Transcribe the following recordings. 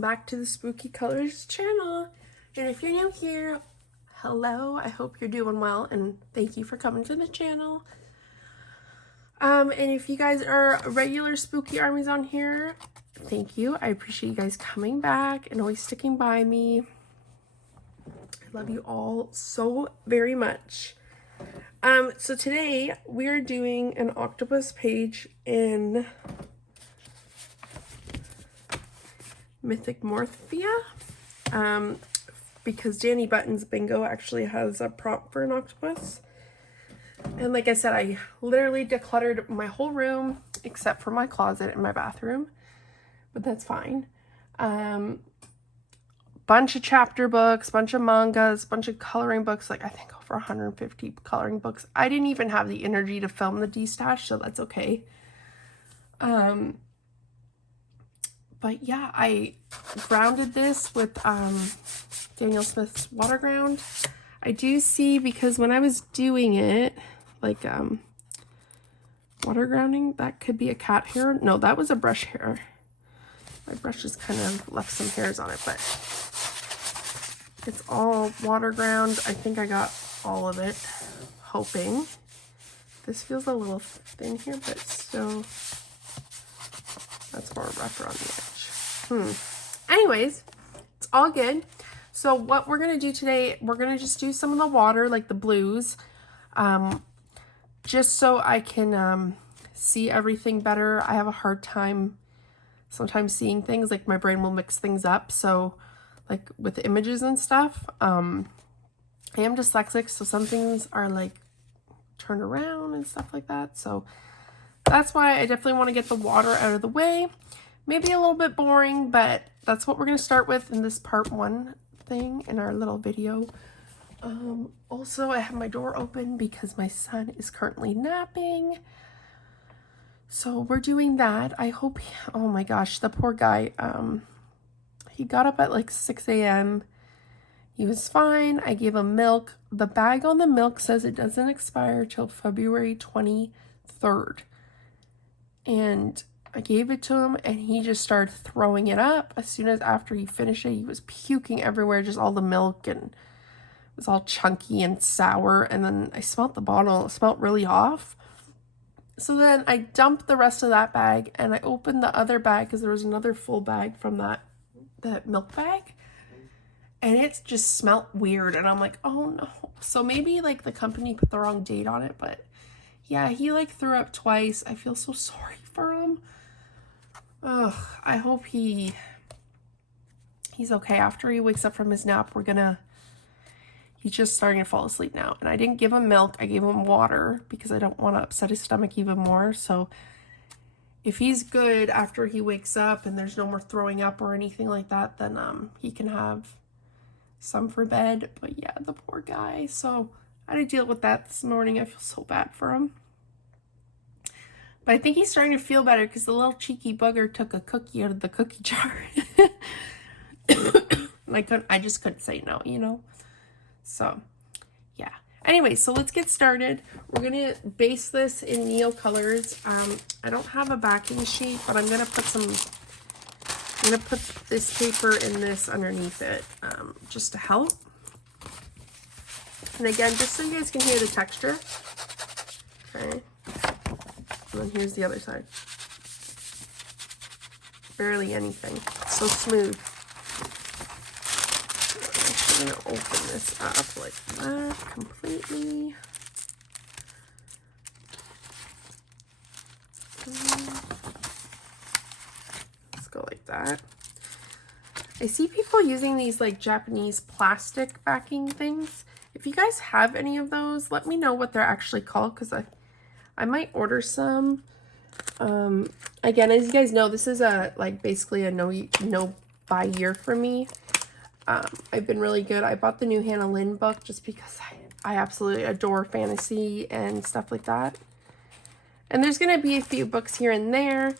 welcome back to the Spooky Colors channel. And if you're new here, hello, I hope you're doing well and thank you for coming to the channel. And if you guys are regular Spooky Armies on here, thank you. I appreciate you guys coming back and always sticking by me. I love you all so very much. So today we're doing an octopus page in Mythomorphia, because Danny Button's bingo actually has a prompt for an octopus. And like I said, I literally decluttered my whole room except for my closet and my bathroom, but that's fine. Bunch of chapter books, bunch of mangas, bunch of coloring books, like I think over 150 coloring books. I didn't even have the energy to film the D-stash, so that's okay. But yeah, I grounded this with Daniel Smith's water ground. I do see, because when I was doing it, like water grounding, that could be a cat hair. No, that was a brush hair. My brush just kind of left some hairs on it, but it's all water ground. I think I got all of it, hoping. This feels a little thin here, but still, that's more rougher on the edge. Anyways, it's all good. So what we're going to do today, we're going to just do some of the water, like the blues, just so I can see everything better. I have a hard time sometimes seeing things, like my brain will mix things up. So like with images and stuff, I am dyslexic, so some things are like turned around and stuff like that. So that's why I definitely want to get the water out of the way. Maybe a little bit boring, but that's what we're going to start with in this part one thing in our little video. Also, I have my door open because my son is currently napping. So we're doing that. I hope, oh my gosh, the poor guy, he got up at like 6 a.m. He was fine. I gave him milk. The bag on the milk says it doesn't expire till February 23rd. And I gave it to him and he just started throwing it up. As soon as after he finished it, he was puking everywhere, just all the milk, and it was all chunky and sour. And then I smelled the bottle. It smelled really off. So then I dumped the rest of that bag and I opened the other bag because there was another full bag from that milk bag. And it just smelled weird. And I'm like, oh no. So maybe like the company put the wrong date on it. But yeah, he like threw up twice. I feel so sorry for him. Ugh, I hope he's okay. After he wakes up from his nap, he's just starting to fall asleep now. And I didn't give him milk. I gave him water because I don't want to upset his stomach even more. So if he's good after he wakes up and there's no more throwing up or anything like that, then he can have some for bed. But yeah, the poor guy. So I had to deal with that this morning. I feel so bad for him. But I think he's starting to feel better because the little cheeky bugger took a cookie out of the cookie jar. And I just couldn't say no, you know? So, yeah. Anyway, so let's get started. We're going to base this in Neo colors. I don't have a backing sheet, but I'm going to put this paper in this underneath it, just to help. And again, just so you guys can hear the texture. Okay. And then here's the other side. Barely anything. It's so smooth. I'm going to open this up like that completely. Let's go like that. I see people using these like Japanese plastic backing things. If you guys have any of those, let me know what they're actually called, because I might order some. Again, as you guys know, this is basically a no buy year for me. I've been really good. I bought the new Hannah Lynn book just because I absolutely adore fantasy and stuff like that. And there's going to be a few books here and there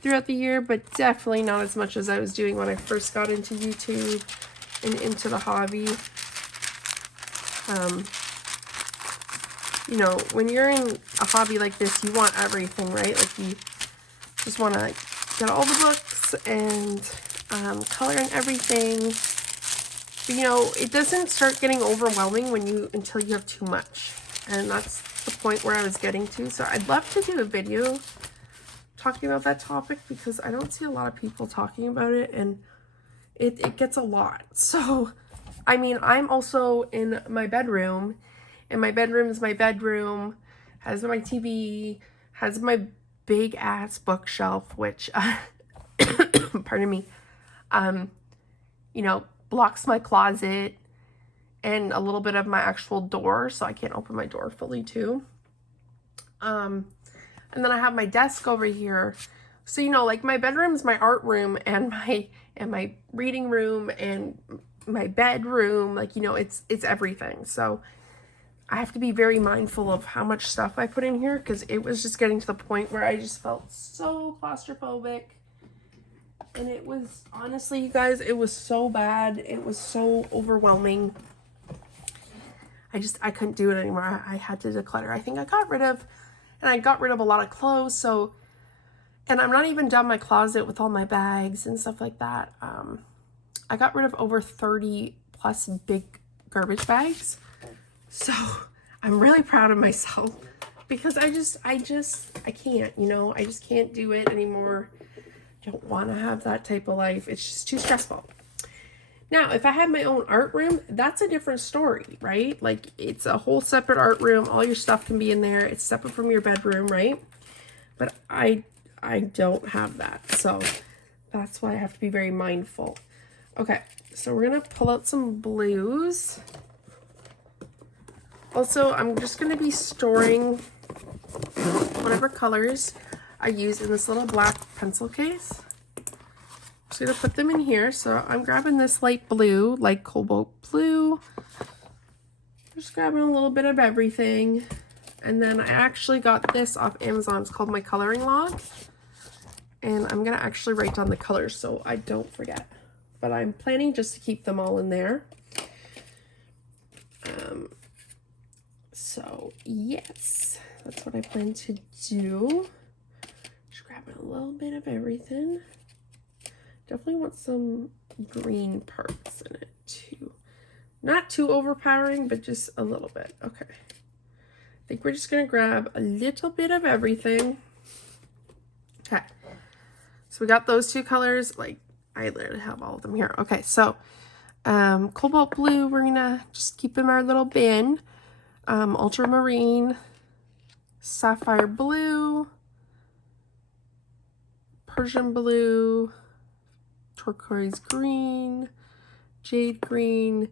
throughout the year, but definitely not as much as I was doing when I first got into YouTube and into the hobby. You know, when you're in a hobby like this, you want everything, right? Like you just want to get all the books and coloring everything. But, you know, it doesn't start getting overwhelming until you have too much. And that's the point where I was getting to. So I'd love to do a video talking about that topic because I don't see a lot of people talking about it, and it gets a lot. So, I mean, I'm also in my bedroom, and my bedroom is my bedroom, has my TV, has my big ass bookshelf, which, pardon me, you know, blocks my closet and a little bit of my actual door, so I can't open my door fully too. And then I have my desk over here. So, you know, like my bedroom's my art room and my reading room and my bedroom. Like, you know, it's everything. So I have to be very mindful of how much stuff I put in here because it was just getting to the point where I just felt so claustrophobic. And it was, honestly, you guys, it was so bad. It was so overwhelming. I couldn't do it anymore. I had to declutter. I think I got rid of a lot of clothes. So, and I'm not even done my closet with all my bags and stuff like that. I got rid of over 30 plus big garbage bags. So I'm really proud of myself because I can't, you know, I just can't do it anymore. Don't want to have that type of life. It's just too stressful. Now, if I had my own art room, that's a different story, right? Like, it's a whole separate art room. All your stuff can be in there. It's separate from your bedroom, right? But I don't have that. So that's why I have to be very mindful. Okay, so we're going to pull out some blues. Also, I'm just going to be storing whatever colors I use in this little black pencil case. Just gonna put them in here. So I'm grabbing this light blue, like cobalt blue. Just grabbing a little bit of everything. And then I actually got this off Amazon. It's called my coloring log. And I'm gonna actually write down the colors so I don't forget. But I'm planning just to keep them all in there. So yes, that's what I plan to do. Just grabbing a little bit of everything. Definitely want some green parts in it too. Not too overpowering, but just a little bit. Okay. I think we're just going to grab a little bit of everything. Okay. So we got those two colors. Like, I literally have all of them here. Okay, so cobalt blue, we're going to just keep in our little bin. Ultramarine, sapphire blue, Persian blue, turquoise green, jade green,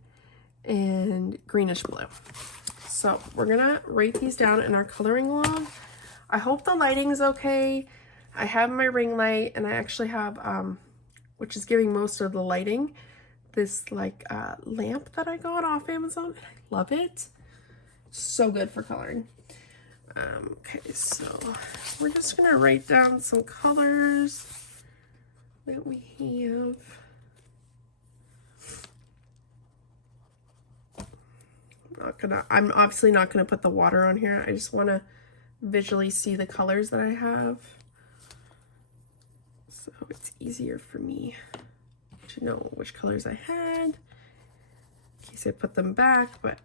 and greenish blue. So we're gonna write these down in our coloring log. I hope the lighting is okay. I have my ring light, and I actually have, which is giving most of the lighting, this like lamp that I got off Amazon. I love it. So good for coloring. Okay, so we're just gonna write down some colors that we have. I'm obviously not gonna put the water on here. I just wanna visually see the colors that I have. So it's easier for me to know which colors I had in case I put them back, but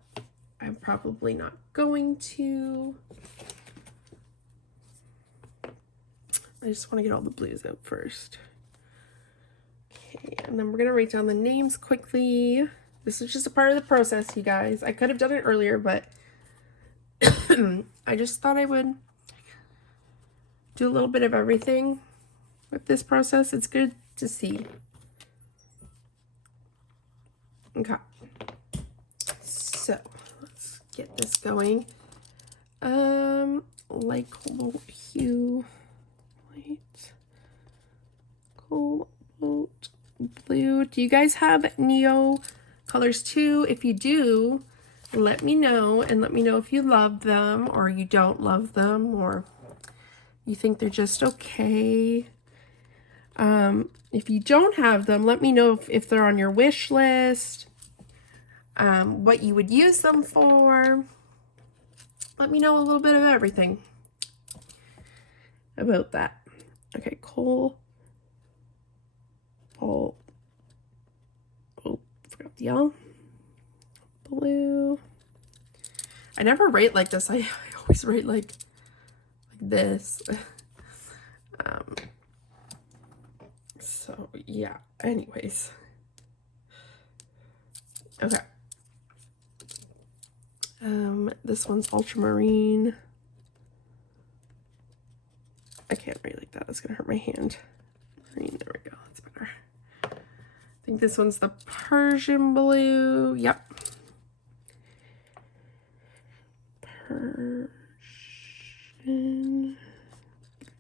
I'm probably not going to. I just want to get all the blues out first. Okay, and then we're going to write down the names quickly. This is just a part of the process, you guys. I could have done it earlier, but I just thought I would do a little bit of everything with this process. It's good to see. Okay. So, let's get this going. Light cobalt hue. Light cobalt blue. Do you guys have Neo colors too? If you do, let me know, and let me know if you love them or you don't love them or you think they're just okay. If you don't have them, let me know if they're on your wish list, what you would use them for. Let me know a little bit of everything about that. Okay, cobalt forgot the yellow. Blue. I never write like this. I always write like this. So yeah, anyways. Okay. This one's ultramarine. I can't write like that. That's gonna hurt my hand. Marine, there we go. That's better. I think this one's the Persian blue. Yep. Persian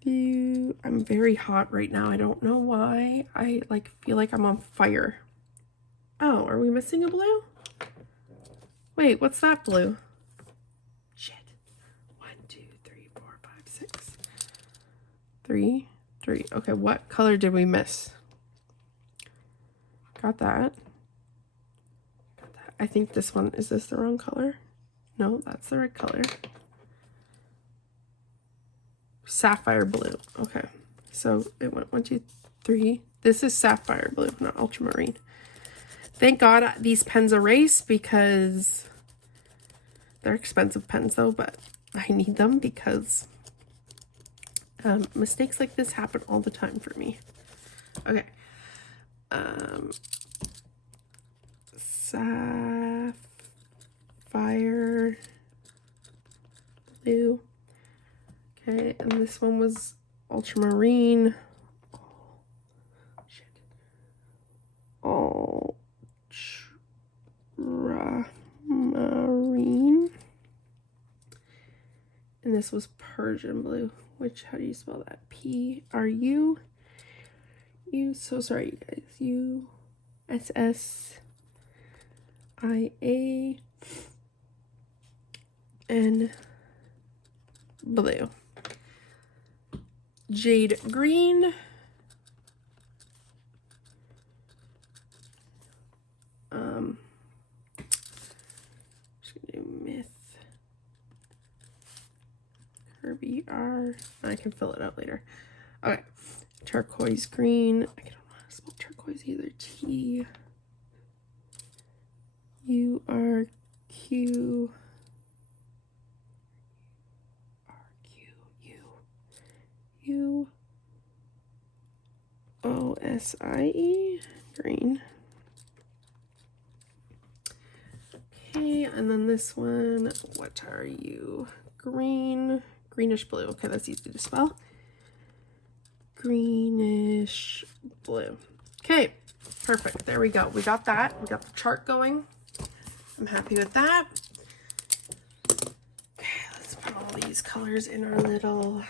blue. I'm very hot right now. I don't know why. I like feel like I'm on fire. Oh, are we missing a blue? Wait, what's that blue? Shit. 1, 2, 3, 4, 5, 6. 3. Okay, what color did we miss? Got that. I think this one, is this the wrong color? No, that's the right color. Sapphire blue. Okay, so it went 1, 2, 3. This is sapphire blue, not ultramarine. Thank God these pens erase because they're expensive pens though, but I need them because mistakes like this happen all the time for me. Okay. Sapphire blue. Okay, and this one was ultramarine. Oh, shit. Ultramarine. And this was Persian blue, which, how do you spell that? P-R-U. So sorry, you guys. U-S-S-I-A-N blue. Jade green. Just gonna do Myth Kirby R. I can fill it out later. Okay, turquoise green. I don't know how to spell turquoise either. T-U-R-Q. U-O-S-I-E, green. Okay, and then this one, what are you? Green, greenish blue. Okay, that's easy to spell. Greenish blue. Okay, perfect. There we go. We got that. We got the chart going. I'm happy with that. Okay, let's put all these colors in our little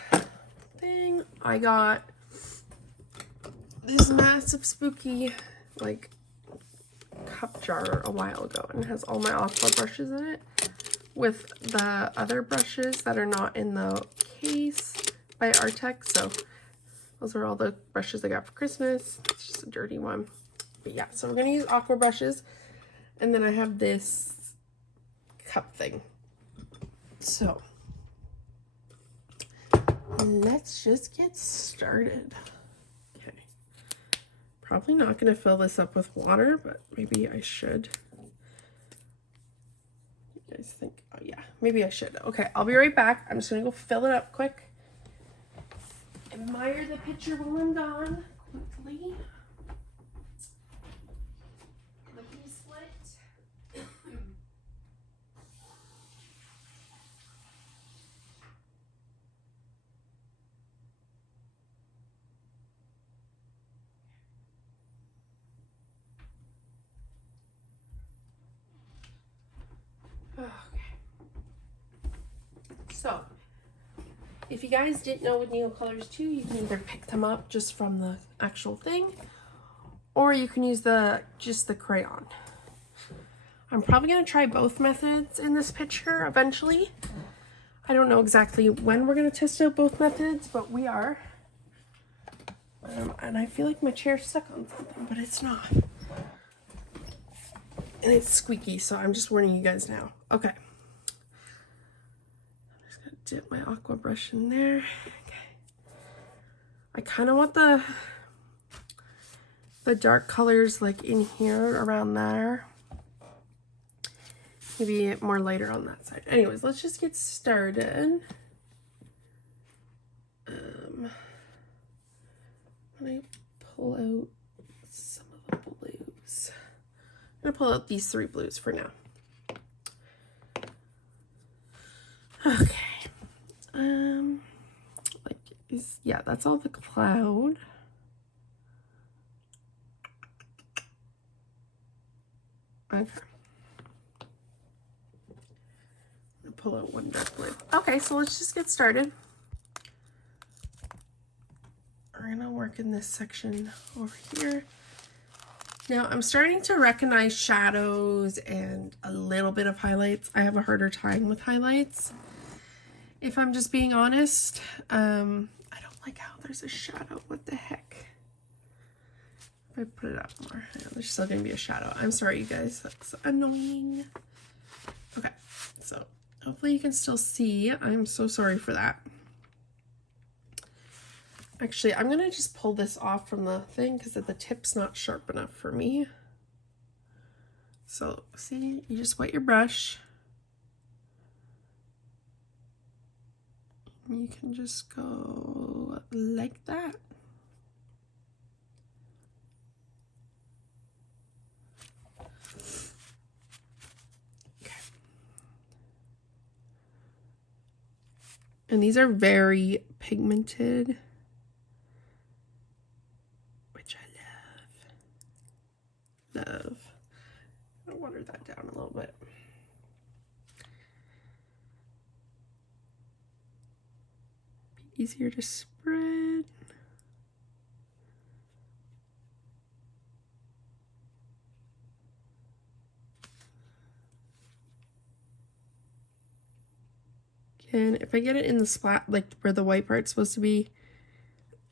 thing. I got this massive spooky like cup jar a while ago, and it has all my aqua brushes in it with the other brushes that are not in the case by Artex. So those are all the brushes I got for Christmas. It's just a dirty one, but yeah, so we're gonna use aqua brushes, and then I have this cup thing. So let's just get started. Okay, probably not going to fill this up with water, but maybe I should. You guys think, oh yeah, maybe I should. Okay, I'll be right back. I'm just going to go fill it up quick. Admire the picture while I'm gone quickly. Lickety split. Okay. So, if you guys didn't know with needle colors too, you can either pick them up just from the actual thing, or you can use just the crayon. I'm probably going to try both methods in this picture eventually. I don't know exactly when we're going to test out both methods, but we are. And I feel like my chair's stuck on something, but it's not. And it's squeaky, so I'm just warning you guys now. Okay. I'm just going to dip my aqua brush in there. Okay. I kind of want the the dark colors like in here around there. Maybe more lighter on that side. Anyways, let's just get started. Let me pull out some of the blues. I'm gonna pull out these 3 blues for now. Okay. Yeah, that's all the cloud. Okay. Pull out one dark blue. Okay, so let's just get started. We're gonna work in this section over here. Now I'm starting to recognize shadows and a little bit of highlights. I have a harder time with highlights, if I'm just being honest. I don't like how there's a shadow. What the heck? If I put it up more, yeah, there's still gonna be a shadow. I'm sorry, you guys. That's annoying. Okay, so hopefully you can still see. I'm so sorry for that. Actually, I'm gonna just pull this off from the thing because the tip's not sharp enough for me. So see, you just wet your brush. You can just go like that. Okay. And these are very pigmented, which I love. I'll water that down a little bit. Be easier to spread. Again, if I get it in the spot, like where the white part's supposed to be,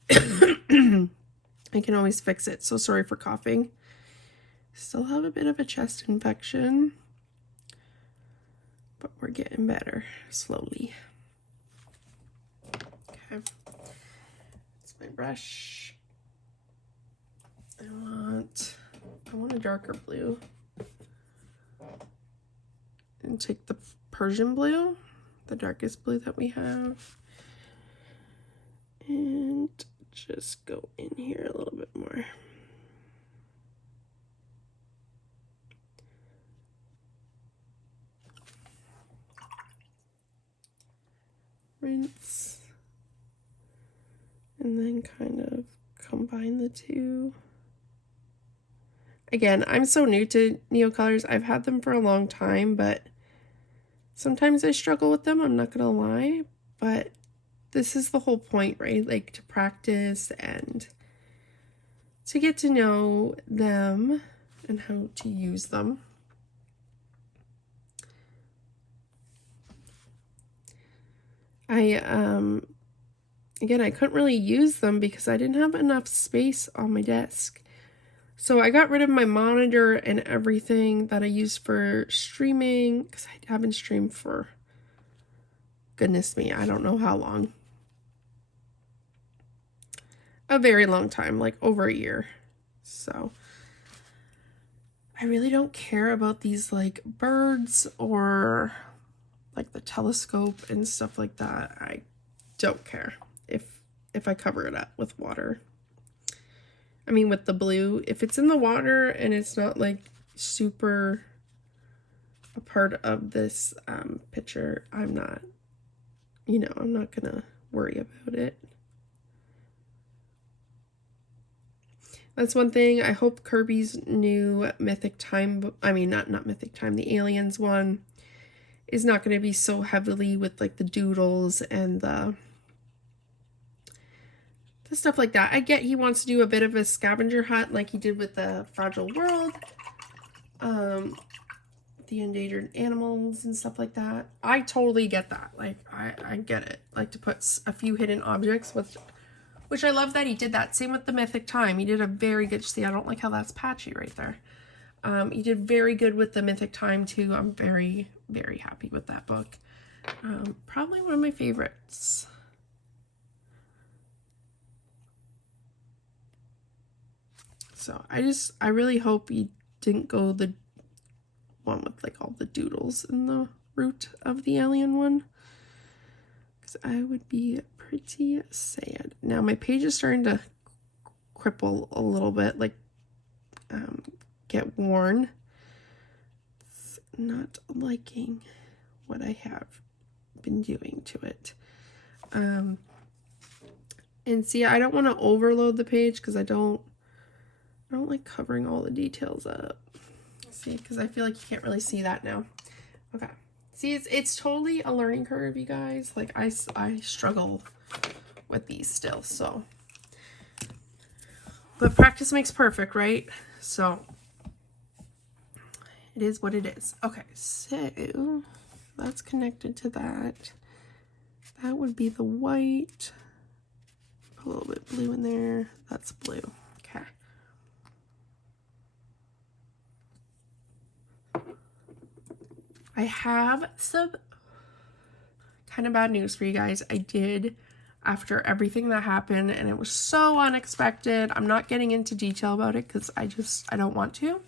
I can always fix it. So sorry for coughing. Still have a bit of a chest infection, but we're getting better slowly. Okay, that's my brush. I want a darker blue. And take the Persian blue, the darkest blue that we have, and just go in here a little bit more. Rinse, and then kind of combine the two. Again, I'm so new to neocolors. I've had them for a long time, but sometimes I struggle with them, I'm not gonna lie, but this is the whole point, right? Like to practice and to get to know them and how to use them. Again, I couldn't really use them because I didn't have enough space on my desk. So I got rid of my monitor and everything that I used for streaming because I haven't streamed for, goodness me, I don't know how long. A very long time, like over a year. So I really don't care about these like birds or like the telescope and stuff like that. I don't care if I cover it up with water. I mean, with the blue, if it's in the water and it's not like super a part of this picture, I'm not gonna worry about it. That's one thing. I hope Kirby's new Mythic Time, I mean, not Mythic Time, the Aliens one, is not going to be so heavily with like the doodles and the stuff like that. I get he wants to do a bit of a scavenger hunt like he did with the Fragile World, the endangered animals and stuff like that. I totally get that. Like, I get it. Like to put a few hidden objects with, which I love that he did that. Same with the Mythic Time. He did a very good, see, I don't like how that's patchy right there. He did very good with the Mythic Time too. I'm very, very happy with that book. Probably one of my favorites. So I really hope you didn't go the one with like all the doodles in the root of the alien one, because I would be pretty sad. Now my page is starting to cripple a little bit, like get worn. It's not liking what I have been doing to it. And see, I don't want to overload the page because I don't like covering all the details up. See, because I feel like you can't really see that now. Okay. See, it's totally a learning curve, you guys. Like I struggle with these still, so. But practice makes perfect, right? So it is what it is. Okay, so that's connected to that. That would be the white. Put a little bit blue in there. That's blue. Okay. I have some kind of bad news for you guys. I did, after everything that happened, and it was so unexpected. I'm not getting into detail about it because I don't want to.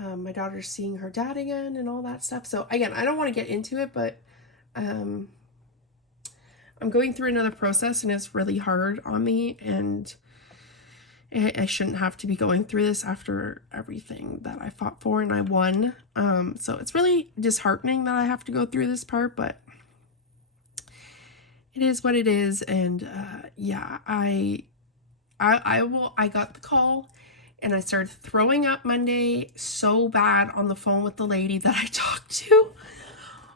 My daughter's seeing her dad again and all that stuff. So again, I don't want to get into it, but I'm going through another process and it's really hard on me, and I shouldn't have to be going through this after everything that I fought for and I won. So it's really disheartening that I have to go through this part, but it is what it is. And yeah, I got the call and I started throwing up Monday so bad on the phone with the lady that I talked to.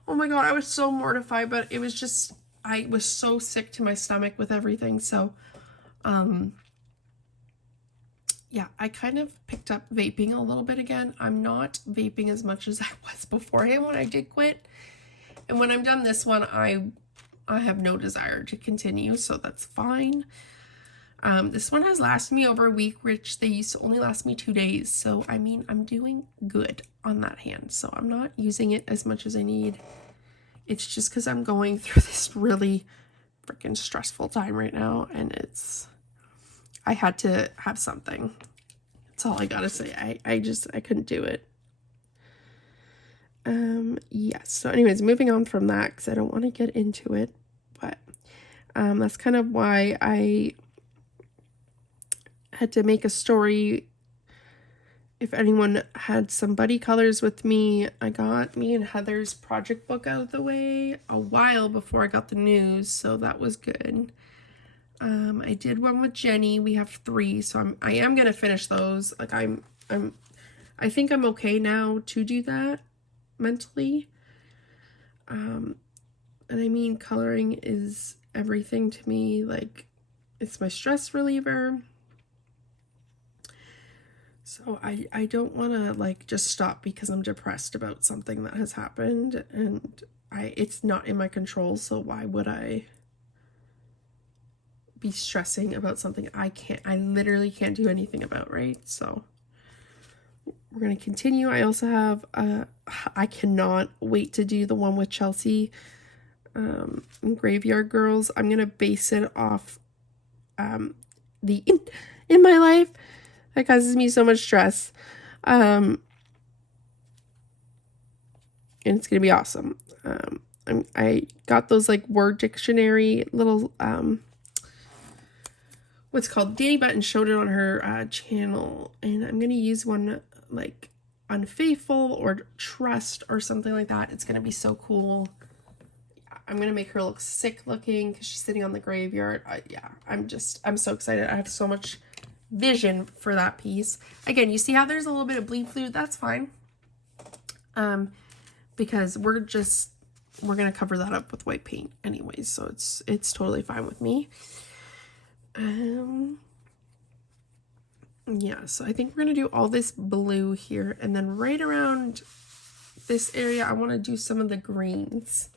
Oh my God, I was so mortified, but it was just, I was so sick to my stomach with everything. So, yeah, I kind of picked up vaping a little bit again. I'm not vaping as much as I was beforehand when I did quit. And when I'm done this one, I have no desire to continue, so that's fine. This one has lasted me over a week, which they used to only last me 2 days. So, I mean, I'm doing good on that hand. So I'm not using it as much as I need. It's just because I'm going through this really freaking stressful time right now, and I had to have something. That's all I gotta say. I couldn't do it. Yes. So anyways, moving on from that, because I don't want to get into it, but that's kind of why I had to make a story. If anyone had some buddy colors with me, I got me and Heather's project book out of the way a while before I got the news, so that was good. I did one with Jenny. We have 3, so I am gonna finish those. Like I think I'm okay now to do that mentally. And I mean, coloring is everything to me. Like, it's my stress reliever. So I don't want to like just stop because I'm depressed about something that has happened, and it's not in my control. So why would I be stressing about something I literally can't do anything about, right? So we're going to continue. I also have, I cannot wait to do the one with Chelsea, Graveyard Girls. I'm going to base it off, the in my life that causes me so much stress. And it's going to be awesome. I got those like word dictionary little, what's called Danny Button showed it on her channel, and I'm gonna use one like unfaithful or trust or something like that. It's gonna be so cool. I'm gonna make her look sick looking because she's sitting on the graveyard. Yeah, I'm so excited. I have so much vision for that piece. Again, you see how there's a little bit of bleed fluid? That's fine. Because we're gonna cover that up with white paint anyways, so it's totally fine with me. Yeah, so I think we're gonna do all this blue here, and then right around this area I want to do some of the greens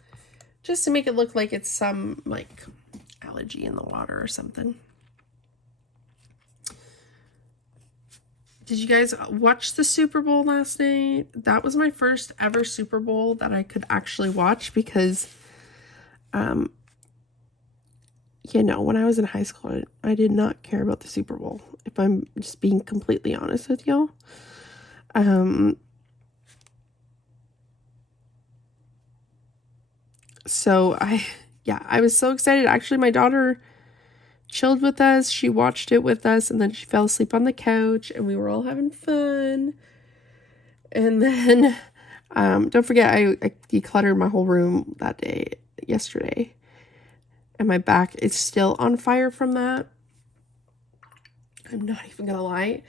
just to make it look like it's some like algae in the water or something. Did you guys watch the Super Bowl last night? That was my first ever Super Bowl that I could actually watch because you know, when I was in high school, I did not care about the Super Bowl, if I'm just being completely honest with y'all. So I was so excited. Actually, my daughter chilled with us. She watched it with us, and then she fell asleep on the couch, and we were all having fun. And then, don't forget, I decluttered my whole room yesterday. And my back is still on fire from that. I'm not even gonna lie.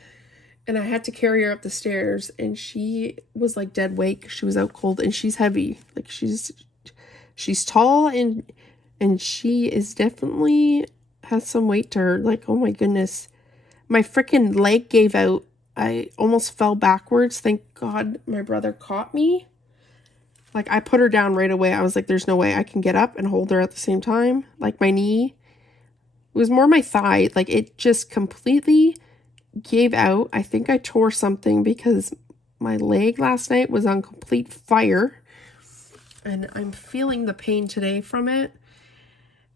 And I had to carry her up the stairs, and she was like dead weight. She was out cold, and she's heavy. Like she's tall, and she is definitely has some weight to her. Like, oh my goodness. My freaking leg gave out. I almost fell backwards. Thank God my brother caught me. Like, I put her down right away. I was like, there's no way I can get up and hold her at the same time. Like, my knee. It was more my thigh. Like, it just completely gave out. I think I tore something because my leg last night was on complete fire. And I'm feeling the pain today from it.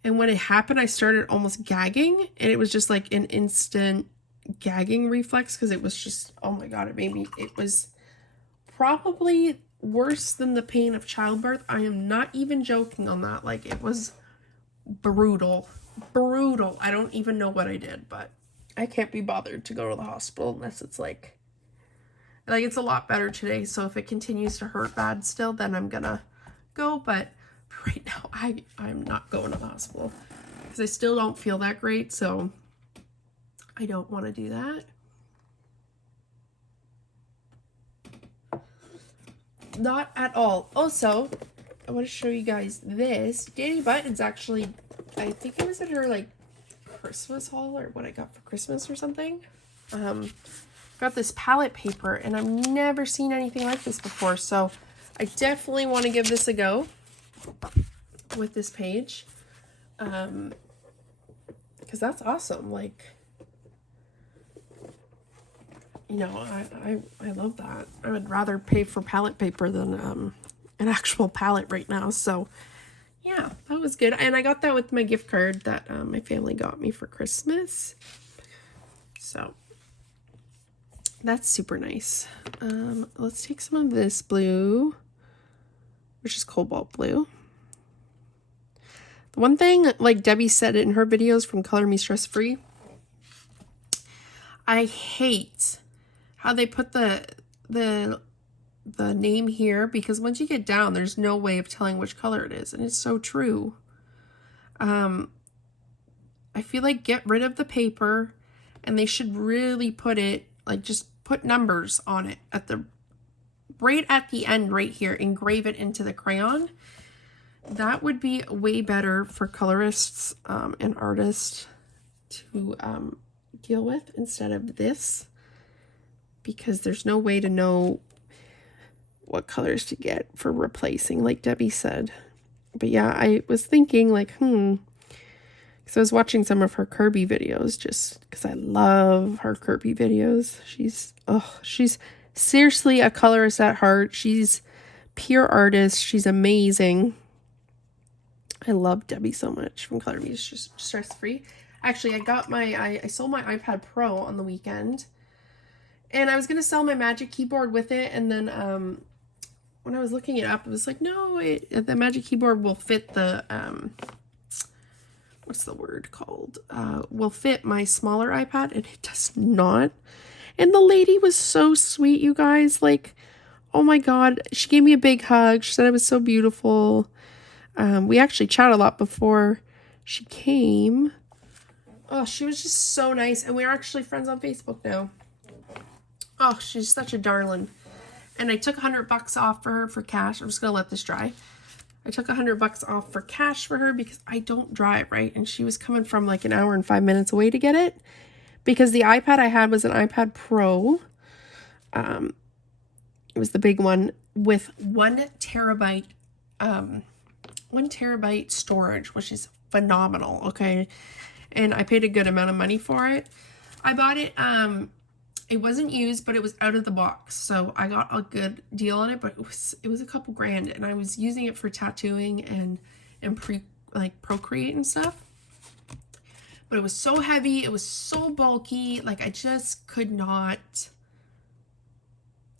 And when it happened, I started almost gagging. And it was just like an instant gagging reflex because it was just, oh my God, it was probably worse than the pain of childbirth. I am not even joking on that. Like, it was brutal. I don't even know what I did, but I can't be bothered to go to the hospital unless it's like it's a lot better today. So if it continues to hurt bad still, then I'm gonna go. But right now, I'm not going to the hospital because I still don't feel that great. So I don't want to do that. Not at all. Also, I want to show you guys this. Danny Button's actually, I think it was at her like Christmas haul or what I got for Christmas or something. Got this palette paper, and I've never seen anything like this before. So I definitely want to give this a go with this page. Because that's awesome. Like, you know, I love that. I would rather pay for palette paper than an actual palette right now. So yeah, that was good. And I got that with my gift card that my family got me for Christmas. So that's super nice. Let's take some of this blue, which is cobalt blue. The one thing, like Debbie said in her videos from Color Me Stress Free, I hate how they put the name here, because once you get down, there's no way of telling which color it is, and it's so true. I feel like get rid of the paper, and they should really put it, like, just put numbers on it right at the end right here, engrave it into the crayon. That would be way better for colorists and artists to deal with instead of this, because there's no way to know what colors to get for replacing, like Debbie said. But yeah, I was thinking like, because I was watching some of her Kirby videos just because I love her Kirby videos. She's seriously a colorist at heart. She's pure artist. She's amazing. I love Debbie so much from Color Me Stress Free. Actually, I sold my iPad Pro on the weekend. And I was going to sell my Magic Keyboard with it. And then when I was looking it up, it was like, no, the Magic Keyboard will fit the, what's the word called? Will fit my smaller iPad. And it does not. And the lady was so sweet, you guys. Like, oh my God. She gave me a big hug. She said it was so beautiful. We actually chatted a lot before she came. Oh, she was just so nice. And we're actually friends on Facebook now. Oh, she's such a darling. And I took $100 off for her for cash. I'm just going to let this dry. I took $100 off for cash for her because I don't drive, right? And she was coming from like an hour and 5 minutes away to get it. Because the iPad I had was an iPad Pro. It was the big one with 1 terabyte storage, which is phenomenal, okay? And I paid a good amount of money for it. I bought it, it wasn't used, but it was out of the box. So I got a good deal on it, but it was a couple grand, and I was using it for tattooing and Procreate and stuff. but it was so heavy. It was so bulky. Like, I just could not,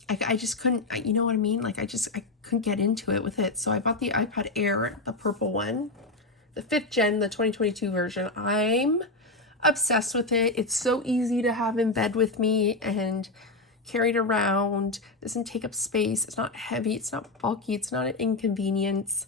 I just couldn't, you know what I mean? Like, I couldn't get into it with it. So I bought the iPad Air, the purple one, the 5th gen, the 2022 version. I'm obsessed with it. It's so easy to have in bed with me and carried around. It doesn't take up space. It's not heavy. It's not bulky. It's not an inconvenience.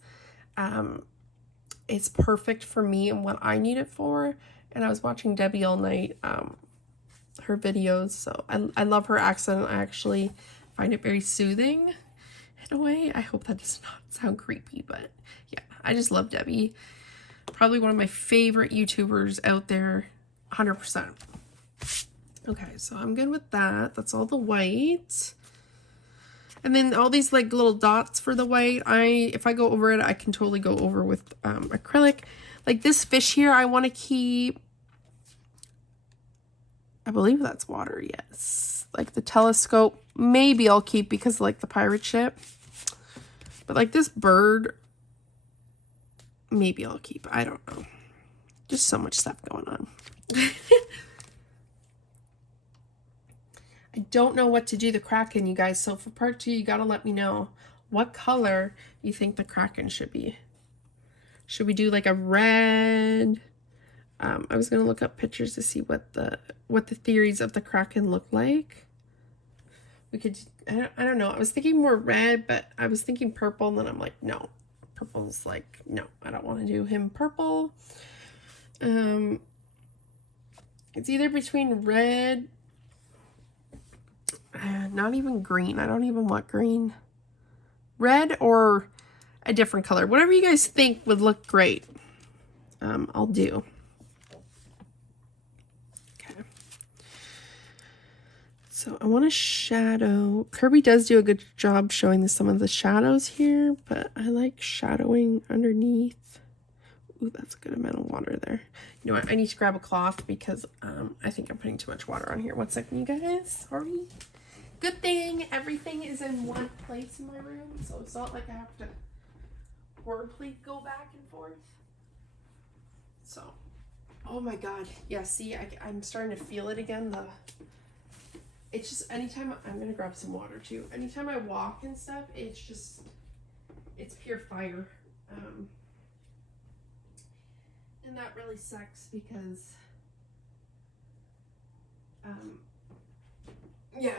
It's perfect for me and what I need it for. And I was watching Debbie all night, her videos. So I love her accent. I actually find it very soothing in a way. I hope that does not sound creepy, but yeah, I just love Debbie. Probably one of my favorite YouTubers out there, 100%. Okay, so I'm good with that. That's all the white. And then all these like little dots for the white, if I go over it, I can totally go over with acrylic. Like this fish here, I want to keep, I believe that's water, yes. Like the telescope, maybe I'll keep because like the pirate ship. But like this bird, maybe I'll keep. I don't know. Just so much stuff going on. I don't know what to do the Kraken, you guys. So for part 2, you gotta let me know what color you think the Kraken should be. Should we do like a red? I was gonna look up pictures to see what the theories of the Kraken look like. We could, I don't know. I was thinking more red, but I was thinking purple, and then I'm like, no. Purple's like, no, I don't want to do him purple. It's either between red, not even green. I don't even want green. Red or a different color. Whatever you guys think would look great, I'll do. Okay. So I want a shadow. Kirby does do a good job showing some of the shadows here, but I like shadowing underneath. Ooh, that's a good amount of water there. You know what? I need to grab a cloth because I think I'm putting too much water on here. 1 second, you guys. Sorry. Good thing everything is in one place in my room, so it's not like I have to wordplay go back and forth. So, oh my god. Yeah, see, I'm starting to feel it again. It's just anytime, I'm going to grab some water too. Anytime I walk and stuff, it's pure fire. And that really sucks because, yeah,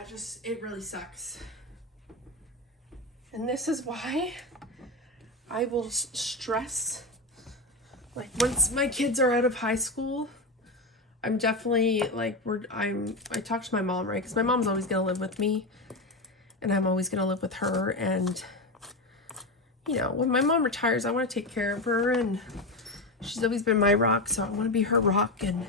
it really sucks. And this is why I will stress, like, once my kids are out of high school, I'm definitely, like, I talk to my mom, right, because my mom's always going to live with me, and I'm always going to live with her, and, you know, when my mom retires, I want to take care of her, and she's always been my rock, so I want to be her rock, and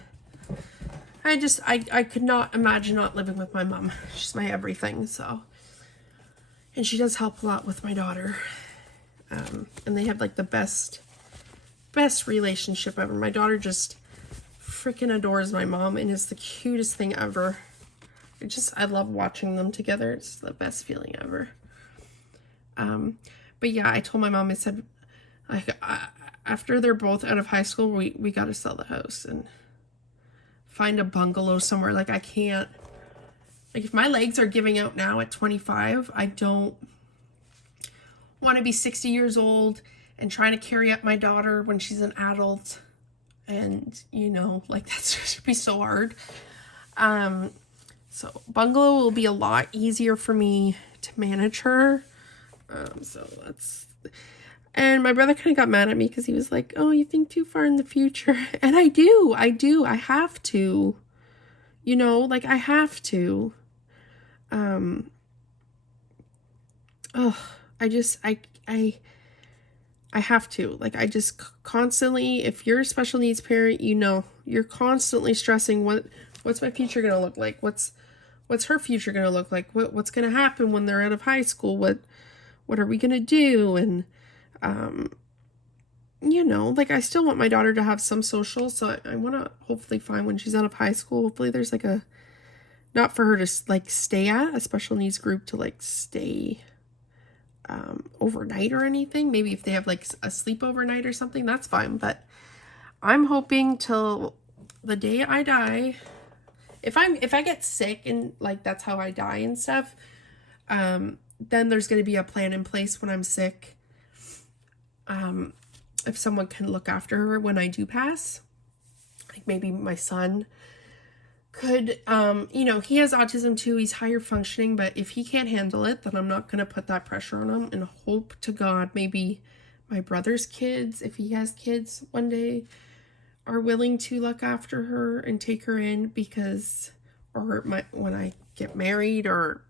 I could not imagine not living with my mom. She's my everything, so. And she does help a lot with my daughter. And they have like the best relationship ever. My daughter just freaking adores my mom and it's the cutest thing ever. I love watching them together. It's the best feeling ever. But yeah, I told my mom, I said, after they're both out of high school, we got to sell the house and find a bungalow somewhere. Like, I can't, like, if my legs are giving out now at 25, I don't want to be 60 years old and trying to carry up my daughter when she's an adult. And, you know, like, that's just be so hard. So bungalow will be a lot easier for me to manage her. So that's, and my brother kind of got mad at me because he was like, oh, you think too far in the future. And I do. I have to, you know, like, I have to. I have to, like, I just constantly, if you're a special needs parent, you know, you're constantly stressing what's my future going to look like? What's her future going to look like? What's going to happen when they're out of high school? What are we going to do? And, you know, like, I still want my daughter to have some social. So I want to hopefully find when she's out of high school, hopefully there's like not for her to like stay at a special needs group to like stay overnight or anything. Maybe if they have like a sleepover night or something, that's fine. But I'm hoping till the day I die, if I get sick and like that's how I die and stuff, then there's going to be a plan in place when I'm sick. If someone can look after her when I do pass, like maybe my son could, you know, he has autism too. He's higher functioning, but if he can't handle it, then I'm not going to put that pressure on him, and hope to God maybe my brother's kids, if he has kids one day, are willing to look after her and take her in, because, or when I get married or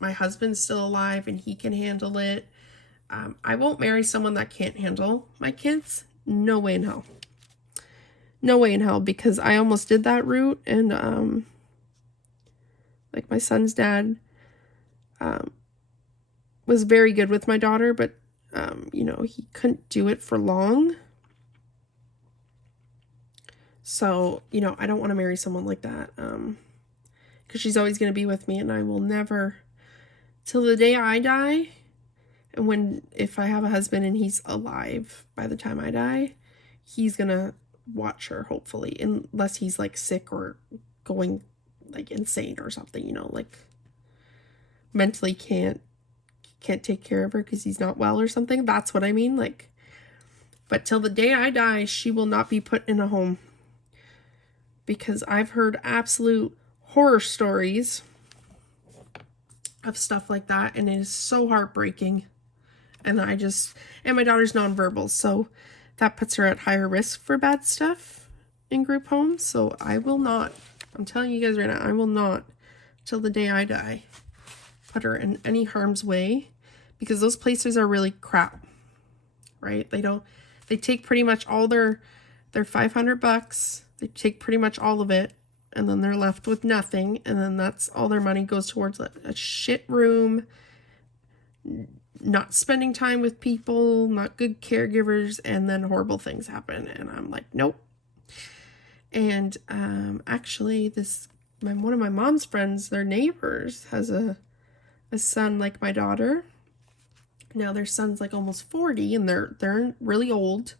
my husband's still alive and he can handle it. I won't marry someone that can't handle my kids. No way in hell. No way in hell, because I almost did that route, and like my son's dad was very good with my daughter, but you know, he couldn't do it for long. So, you know, I don't want to marry someone like that, because she's always going to be with me, and I will never, till the day I die, and if I have a husband and he's alive by the time I die, he's going to watch her, hopefully, unless he's like sick or going like insane or something, you know, like mentally can't take care of her because he's not well or something. That's what I mean. Like, but till the day I die, she will not be put in a home, because I've heard absolute horror stories of stuff like that, and it is so heartbreaking. And my daughter's nonverbal, so that puts her at higher risk for bad stuff in group homes. So I will not, I'm telling you guys right now, I will not, till the day I die, put her in any harm's way, because those places are really crap, right? They take pretty much all their $500, they take pretty much all of it, and then they're left with nothing, and then that's all their money goes towards a shit room, not spending time with people, not good caregivers, and then horrible things happen. And I'm like, nope. And actually, one of my mom's friends, their neighbors, has a son like my daughter. Now their son's like almost 40, and they're really old.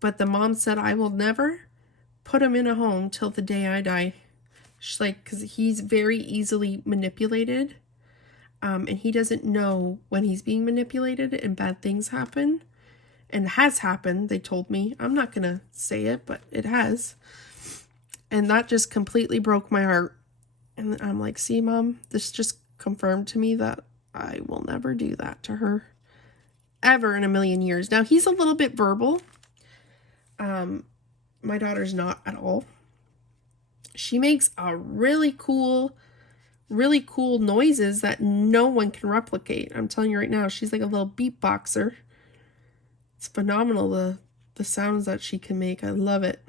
But the mom said, I will never put him in a home till the day I die. She's like, because he's very easily manipulated. And he doesn't know when he's being manipulated, and bad things happen. And has happened, they told me. I'm not going to say it, but it has. And that just completely broke my heart. And I'm like, see, Mom, this just confirmed to me that I will never do that to her. Ever in a million years. Now, he's a little bit verbal. My daughter's not at all. She makes a really cool noises that no one can replicate. I'm telling you right now, she's like a little beatboxer. It's phenomenal, the sounds that she can make. I love it.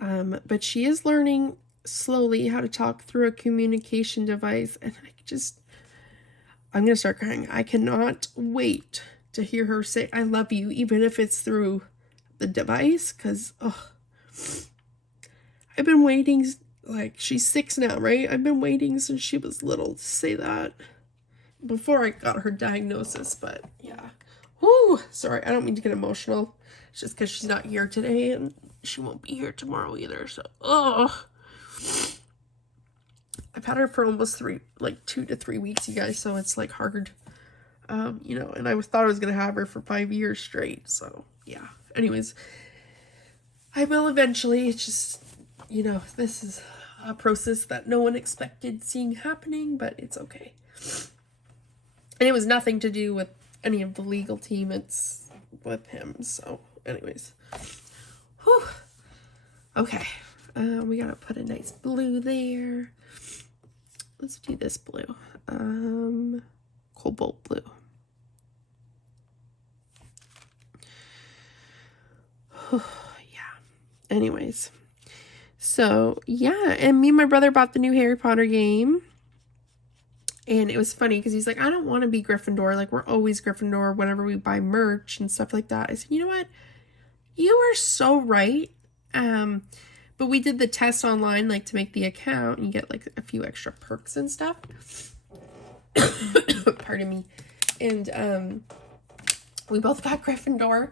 But she is learning slowly how to talk through a communication device, and I'm gonna start crying. I cannot wait to hear her say I love you, even if it's through the device, because I've been waiting. Like, she's 6 now, right? I've been waiting since she was little to say that, before I got her diagnosis. But yeah. Whoo! Sorry, I don't mean to get emotional. It's just because she's not here today, and she won't be here tomorrow either. So, I've had her for almost 2 to 3 weeks, you guys. So it's like hard, you know. And I thought I was gonna have her for 5 years straight. So yeah. Anyways, I will eventually. It's just, you know, this is a process that no one expected seeing happening, but it's okay. And it was nothing to do with any of the legal team. It's with him. So anyways. Whew. Okay. We gotta put a nice blue there. Let's do this blue. Cobalt blue. Yeah. Anyways. So, yeah, and me and my brother bought the new Harry Potter game, and it was funny because he's like, I don't want to be Gryffindor, like, we're always Gryffindor whenever we buy merch and stuff like that. I said, you know what, you are so right. But we did the test online, like, to make the account, and you get, like, a few extra perks and stuff. Pardon me. And, we both got Gryffindor,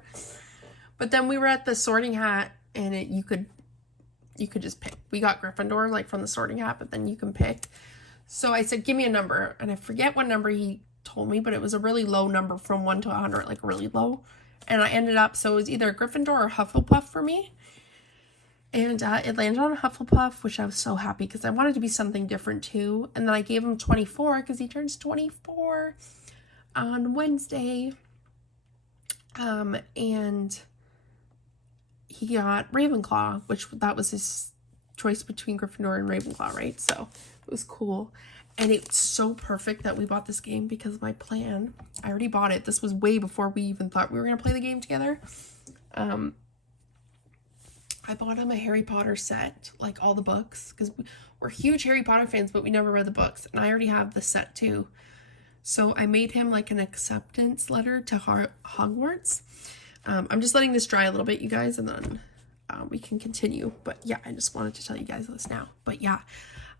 but then we were at the Sorting Hat and you could just pick. We got Gryffindor, like, from the sorting hat, but then you can pick. So I said, give me a number, and I forget what number he told me, but it was a really low number from 1 to 100, like really low. And I ended up, so it was either Gryffindor or Hufflepuff for me. And it landed on Hufflepuff, which I was so happy because I wanted to be something different too. And then I gave him 24 because he turns 24 on Wednesday. And he got Ravenclaw, which that was his choice between Gryffindor and Ravenclaw, right? So it was cool. And it's so perfect that we bought this game because my plan, I already bought it. This was way before we even thought we were going to play the game together. I bought him a Harry Potter set, like all the books, because we're huge Harry Potter fans, but we never read the books. And I already have the set too. So I made him like an acceptance letter to Hogwarts. I'm just letting this dry a little bit, you guys, and then we can continue. But yeah, I just wanted to tell you guys this now. But yeah,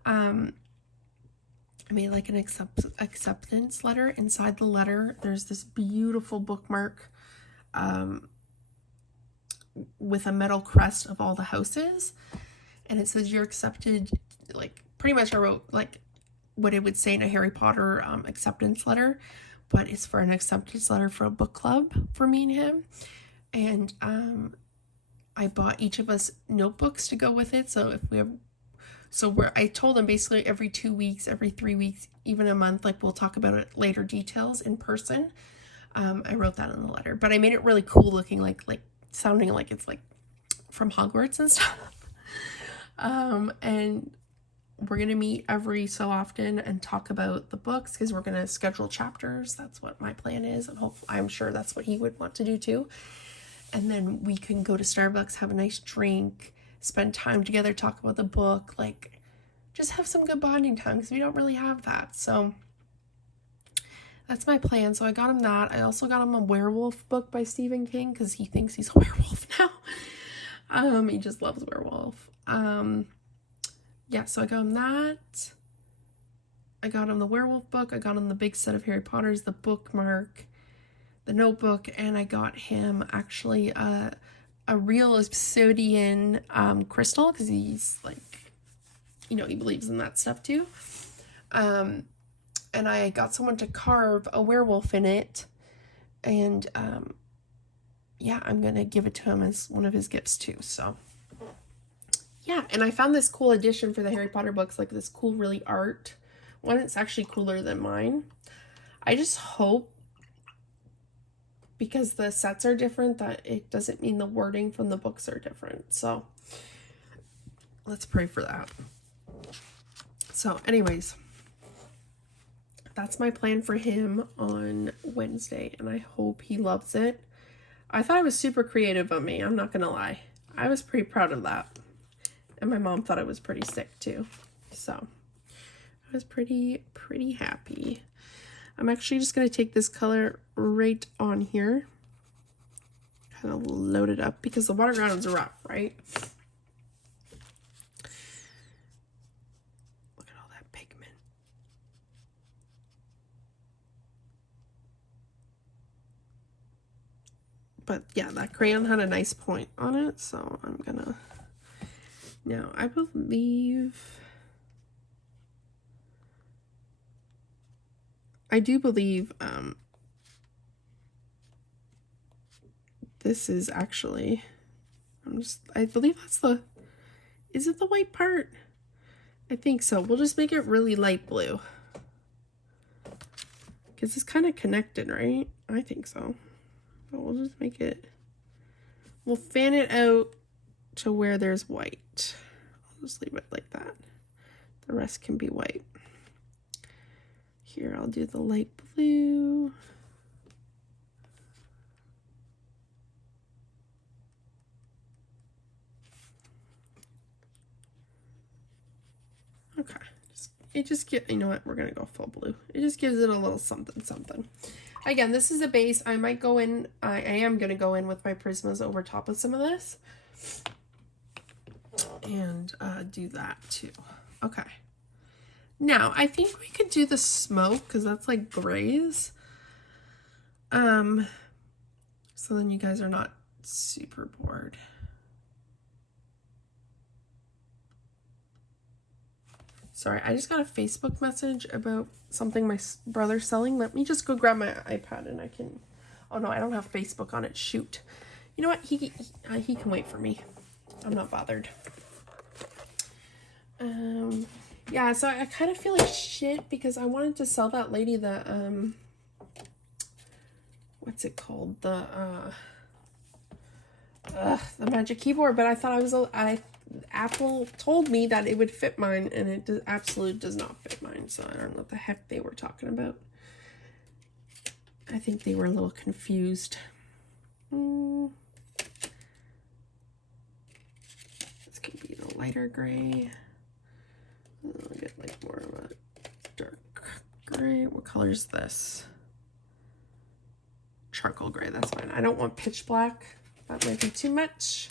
I made like an acceptance letter. Inside the letter, there's this beautiful bookmark with a metal crest of all the houses, and it says you're accepted. Like, pretty much I wrote like what it would say in a Harry Potter acceptance letter, but it's for an acceptance letter for a book club for me and him. And I bought each of us notebooks to go with it, so if we have, I told him basically every 2 weeks, every 3 weeks, even a month, like, we'll talk about it later details in person. I wrote that in the letter, but I made it really cool looking, like sounding like it's like from Hogwarts and stuff. And we're going to meet every so often and talk about the books because we're going to schedule chapters. That's what my plan is. And hopefully, I'm sure that's what he would want to do too. And then we can go to Starbucks, have a nice drink, spend time together, talk about the book, like just have some good bonding time because we don't really have that. So that's my plan. So I got him that. I also got him a werewolf book by Stephen King because he thinks he's a werewolf now. He just loves werewolf. Yeah, so I got him that. I got him the werewolf book. I got him the big set of Harry Potter's, the bookmark, the notebook, and I got him actually a real obsidian crystal because he's like, you know, he believes in that stuff too. And I got someone to carve a werewolf in it, and yeah, I'm gonna give it to him as one of his gifts too. So yeah, and I found this cool edition for the Harry Potter books, like this cool, really art one. It's actually cooler than mine. I just hope, because the sets are different, that it doesn't mean the wording from the books are different. So let's pray for that. So anyways, that's my plan for him on Wednesday, and I hope he loves it. I thought it was super creative of me. I'm not gonna lie. I was pretty proud of that. And my mom thought it was pretty sick too. So I was pretty happy. I'm actually just going to take this color right on here. Kind of load it up because the water grounds are rough, right? Look at all that pigment. But yeah, that crayon had a nice point on it, so I'm gonna... Now, I do believe, this is actually, I believe that's is it the white part? I think so. We'll just make it really light blue. Because it's kind of connected, right? I think so. But we'll just we'll fan it out to where there's white. I'll just leave it like that. The rest can be white. Here, I'll do the light blue. Okay. It just you know what? We're going to go full blue. It just gives it a little something, something. Again, this is a base. I might go in, I am going to go in with my Prismas over top of some of this. And do that too. Okay. Now, I think we could do the smoke because that's like grays. So then you guys are not super bored. Sorry, I just got a Facebook message about something my brother's selling. Let me just go grab my iPad and I can... Oh no, I don't have Facebook on it. Shoot. You know what? He can wait for me. I'm not bothered. Yeah, so I kind of feel like shit because I wanted to sell that lady the, what's it called? The magic keyboard, but I thought Apple told me that it would fit mine, and it absolutely does not fit mine, so I don't know what the heck they were talking about. I think they were a little confused. This could be the lighter gray. I'll get like more of a dark gray. What color is this? Charcoal gray, that's fine. I don't want pitch black. That might be too much.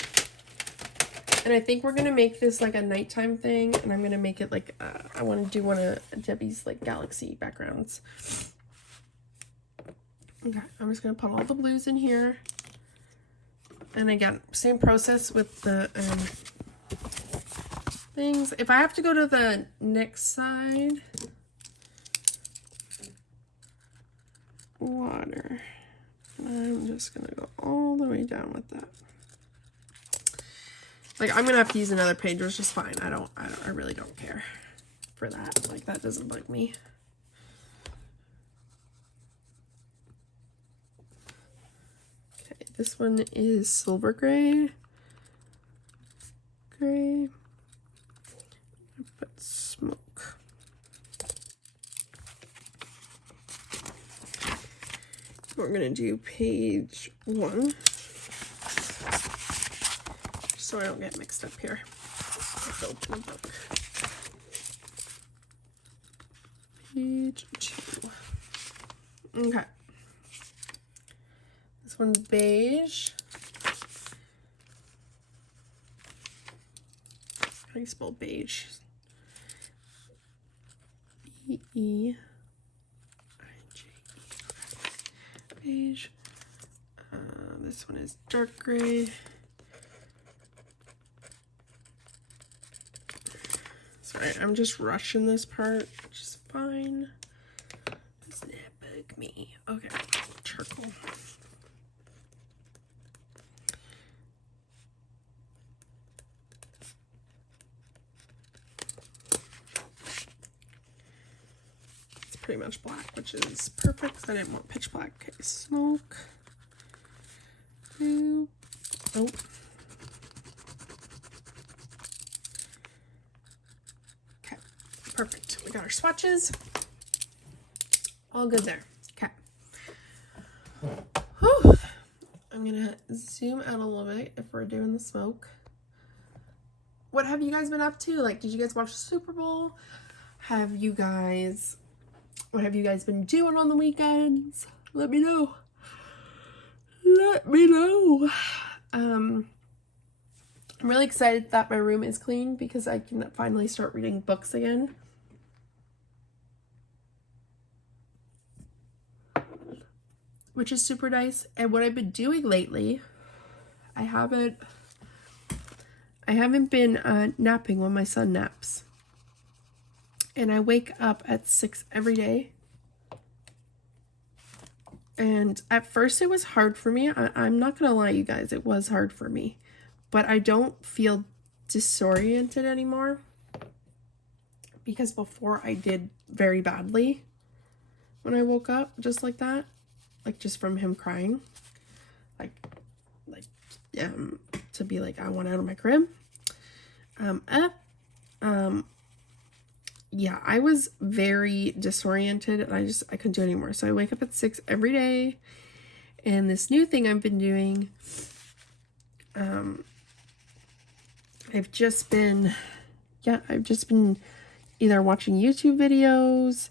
And I think we're gonna make this like a nighttime thing, and I'm gonna make it like I want to do one of Debbie's like galaxy backgrounds. Okay, I'm just gonna put all the blues in here, and again, same process with the things. If I have to go to the next side, water, and I'm just gonna go all the way down with that. Like, I'm gonna have to use another page, which is fine. I really don't care for that. Like, that doesn't bug me. Okay, this one is silver gray. Gray. Put smoke. We're gonna do page 1. So I don't get mixed up here. Let's open the book. Page 2. Okay. This one's beige. How do you spell beige? B-E-I-G-E. Beige. This one is dark gray. Sorry, I'm just rushing this part, which is fine. Does not bug me. Okay, charcoal. It's pretty much black, which is perfect because I didn't want pitch black. Okay, smoke. Ooh. Oh. Perfect. We got our swatches. All good there. Okay. Whew. I'm gonna zoom out a little bit if we're doing the smoke. What have you guys been up to? Like, did you guys watch the Super Bowl? What have you guys been doing on the weekends? Let me know. Let me know. I'm really excited that my room is clean because I can finally start reading books again. Which is super nice. And what I've been doing lately, I haven't been napping when my son naps. And I wake up at 6 every day. And at first it was hard for me. I'm not gonna lie, you guys, it was hard for me. But I don't feel disoriented anymore. Because before I did very badly when I woke up, just like that. Like, just from him crying. To be like, I want out of my crib. Yeah, I was very disoriented and I couldn't do it anymore. So I wake up at 6 every day. And this new thing I've been doing, I've just been either watching YouTube videos.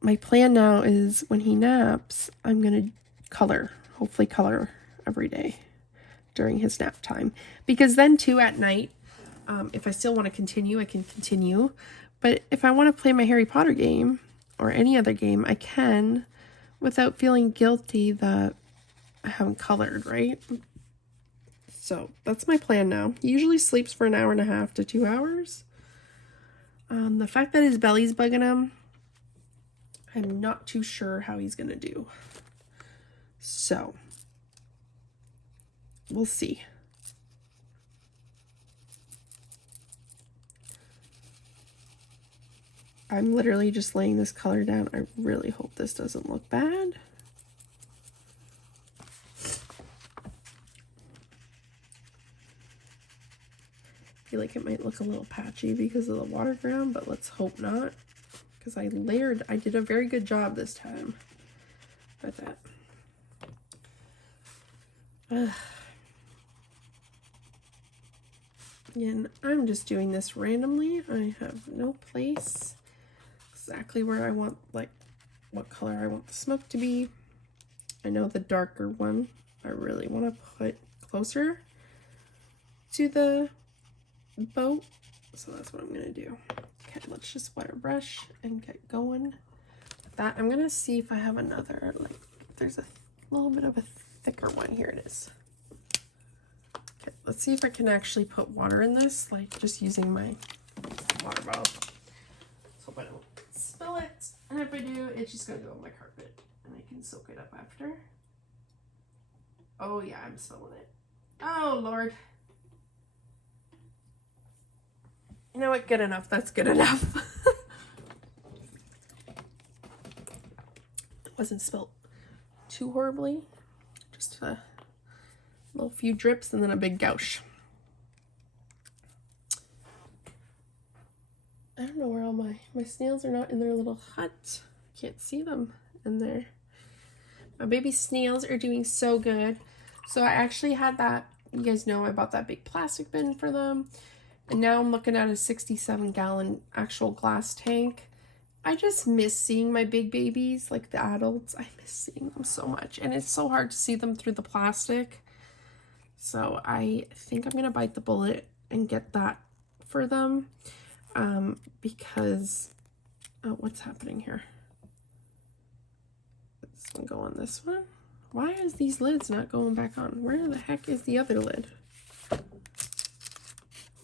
My plan now is when he naps, I'm going to hopefully color every day during his nap time. Because then too at night, if I still want to continue, I can continue. But if I want to play my Harry Potter game or any other game, I can without feeling guilty that I haven't colored, right? So that's my plan now. He usually sleeps for an hour and a half to 2 hours. The fact that his belly's bugging him, I'm not too sure how he's gonna do. So, we'll see. I'm literally just laying this color down. I really hope this doesn't look bad. I feel like it might look a little patchy because of the water ground, but let's hope not. Because I did a very good job this time with that. And I'm just doing this randomly. I have no place exactly where I want, like, what color I want the smoke to be. I know the darker one I really want to put closer to the boat, so that's what I'm gonna do. Okay, let's just wet our brush and get going with that. I'm gonna see if I have another, like, there's a little bit of a thicker one. Here it is. Okay, let's see if I can actually put water in this, like just using my water bottle. Let's hope I don't spill it, and if I do, it's just gonna go on my carpet and I can soak it up after. Oh yeah, I'm spilling it. Oh Lord. You know what? Good enough. That's good enough. It wasn't spilled too horribly. Just a little few drips and then a big gouge. I don't know where all my snails are. Not in their little hut. Can't see them in there. My baby snails are doing so good. So I actually had that, you guys know I bought that big plastic bin for them. And now I'm looking at a 67-gallon actual glass tank. I just miss seeing my big babies, like the adults. I miss seeing them so much. And it's so hard to see them through the plastic. So I think I'm going to bite the bullet and get that for them. Because, oh, what's happening here? This one go on this one. Why is these lids not going back on? Where the heck is the other lid?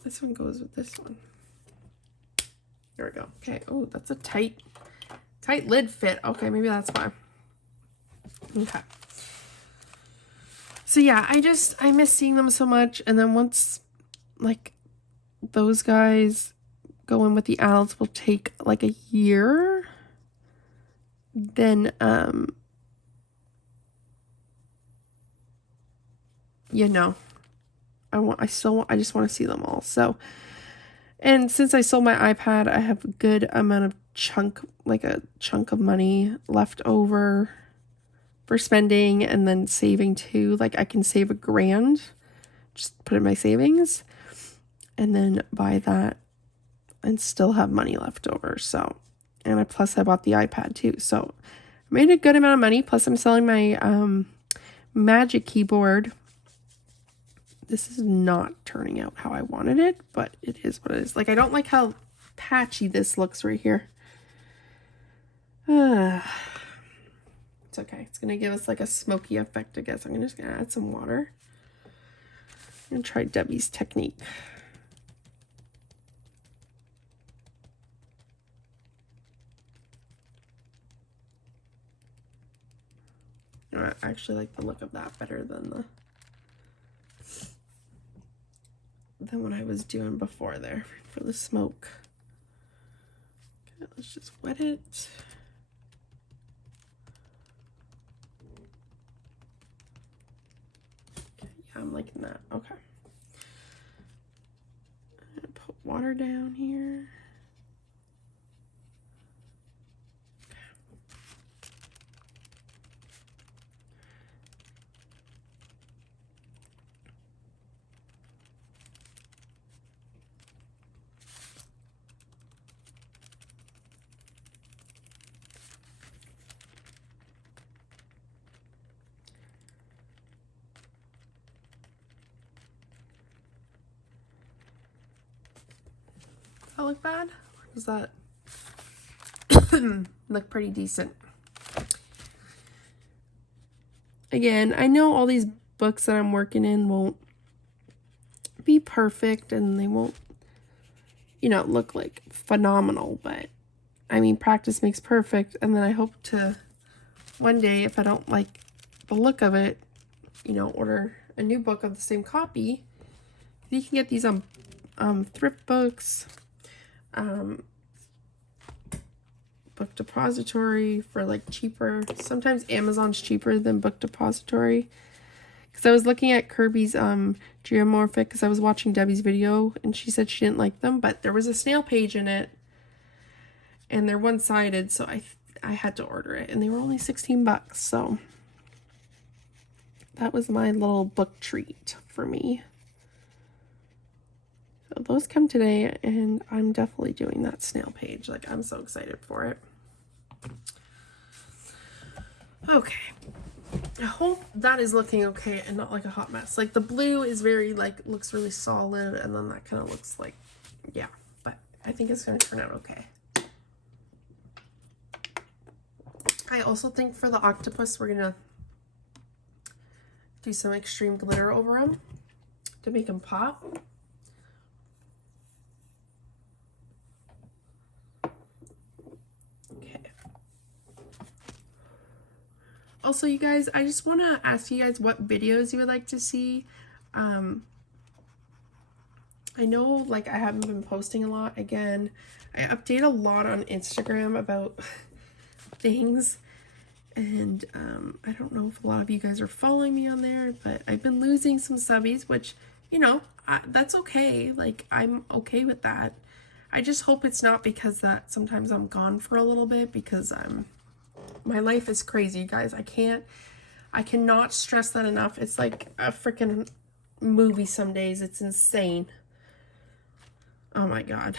This one goes with this one. There we go. Okay. Oh, that's a tight lid fit. Okay, maybe that's why. Okay. So yeah, I miss seeing them so much. And then once, like, those guys go in with the adults will take like a year. Then, you know, I just want to see them all. So, and since I sold my iPad, I have a good amount of chunk of money left over for spending and then saving too. Like I can save $1,000, just put in my savings and then buy that and still have money left over. So, and plus I bought the iPad too. So I made a good amount of money. Plus I'm selling my, Magic keyboard. This is not turning out how I wanted it, but it is what it is. Like, I don't like how patchy this looks right here. It's okay. It's going to give us like a smoky effect, I guess. I'm just going to add some water. I'm going to try Debbie's technique. I actually like the look of that better than what I was doing before there for the smoke. Okay, let's just wet it. Okay, yeah, I'm liking that. Okay. I'm gonna put water down here. Does that look bad? Or does that look pretty decent? Again, I know all these books that I'm working in won't be perfect and they won't, you know, look like phenomenal. But I mean, practice makes perfect. And then I hope to one day, if I don't like the look of it, you know, order a new book of the same copy. You can get these on thrift books, Book Depository for like cheaper. Sometimes Amazon's cheaper than Book Depository. Because I was looking at Kirby's Geomorphic because I was watching Debbie's video and she said she didn't like them, but there was a snail page in it and they're one-sided, so I had to order it and they were only 16 bucks. So that was my little book treat for me. So those come today and I'm definitely doing that snail page. Like, I'm so excited for it. Okay. I hope that is looking okay and not like a hot mess. Like, the blue is very, like, looks really solid, and then that kind of looks like, yeah. But I think it's going to turn out okay. I also think for the octopus, we're going to do some extreme glitter over them to make them pop. Also, you guys, I just want to ask you guys what videos you would like to see. I know, like, I haven't been posting a lot. Again, I update a lot on Instagram about things. And I don't know if a lot of you guys are following me on there, but I've been losing some subbies, which, you know, that's okay. Like, I'm okay with that. I just hope it's not because that sometimes I'm gone for a little bit, because my life is crazy, you guys. I cannot stress that enough. It's like a freaking movie some days. It's insane. Oh my God.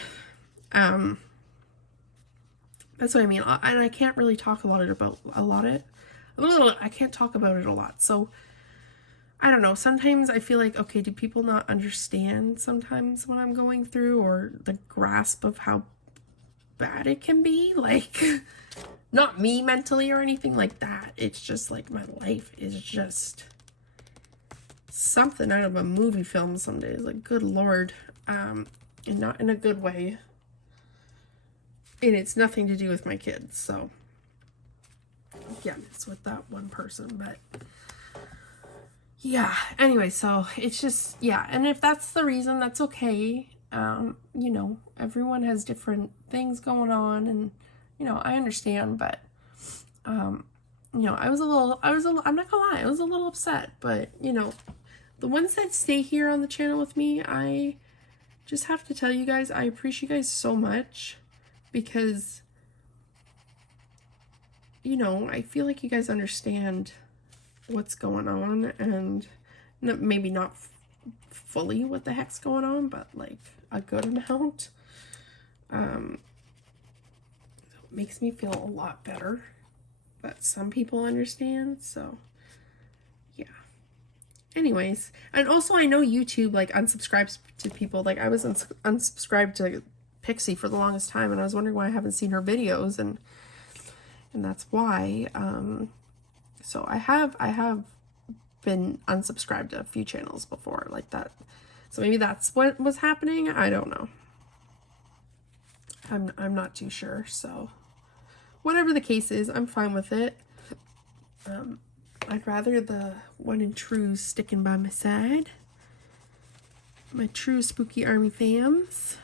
That's what I mean. And I can't really talk I can't talk about it a lot. So I don't know. Sometimes I feel like, okay, do people not understand sometimes what I'm going through, or the grasp of how bad it can be? Like, not me mentally or anything like that. It's just like my life is just something out of a movie film some days. Like, good Lord. And not in a good way. And it's nothing to do with my kids. So, again, it's with that one person. But, yeah. Anyway, so it's just, yeah. And if that's the reason, that's okay. You know, everyone has different things going on. And, you know, I understand. But, you know, I'm not gonna lie, I was a little upset. But, you know, the ones that stay here on the channel with me, I just have to tell you guys, I appreciate you guys so much. Because, you know, I feel like you guys understand what's going on, and maybe not fully what the heck's going on, but like a good amount. It makes me feel a lot better that some people understand. So yeah. Anyways, and also I know YouTube like unsubscribes to people. Like, I was unsubscribed to Pixie for the longest time, and I was wondering why I haven't seen her videos, and that's why. So I have been unsubscribed to a few channels before like that. So maybe that's what was happening. I don't know. I'm not too sure. So whatever the case is, I'm fine with it. I'd rather the one and true sticking by my side. My true spooky army fams.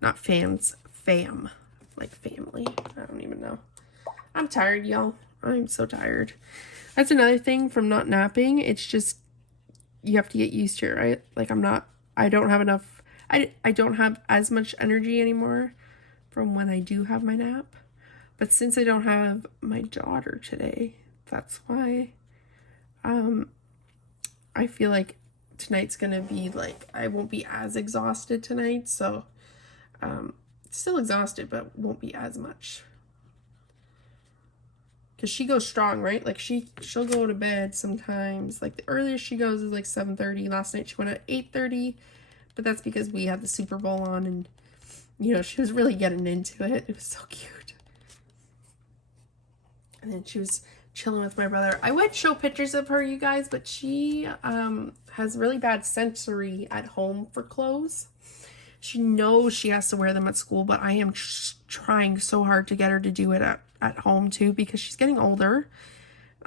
Not fans, fam, like family. I don't even know. I'm tired, y'all. I'm so tired. That's another thing from not napping. It's just, you have to get used to it, right? Like, I don't have enough, I don't have as much energy anymore from when I do have my nap. But since I don't have my daughter today, that's why I feel like tonight's gonna be like, I won't be as exhausted tonight. So still exhausted, but won't be as much, because she goes strong, right? Like, she'll go to bed sometimes, like the earliest she goes is like 7:30. Last night she went at 8:30, but that's because we had the Super Bowl on, and you know, she was really getting into it. It was so cute. And then she was chilling with my brother. I would show pictures of her, you guys, but she has really bad sensory at home for clothes. She knows she has to wear them at school, but I am trying so hard to get her to do it at home too, because she's getting older.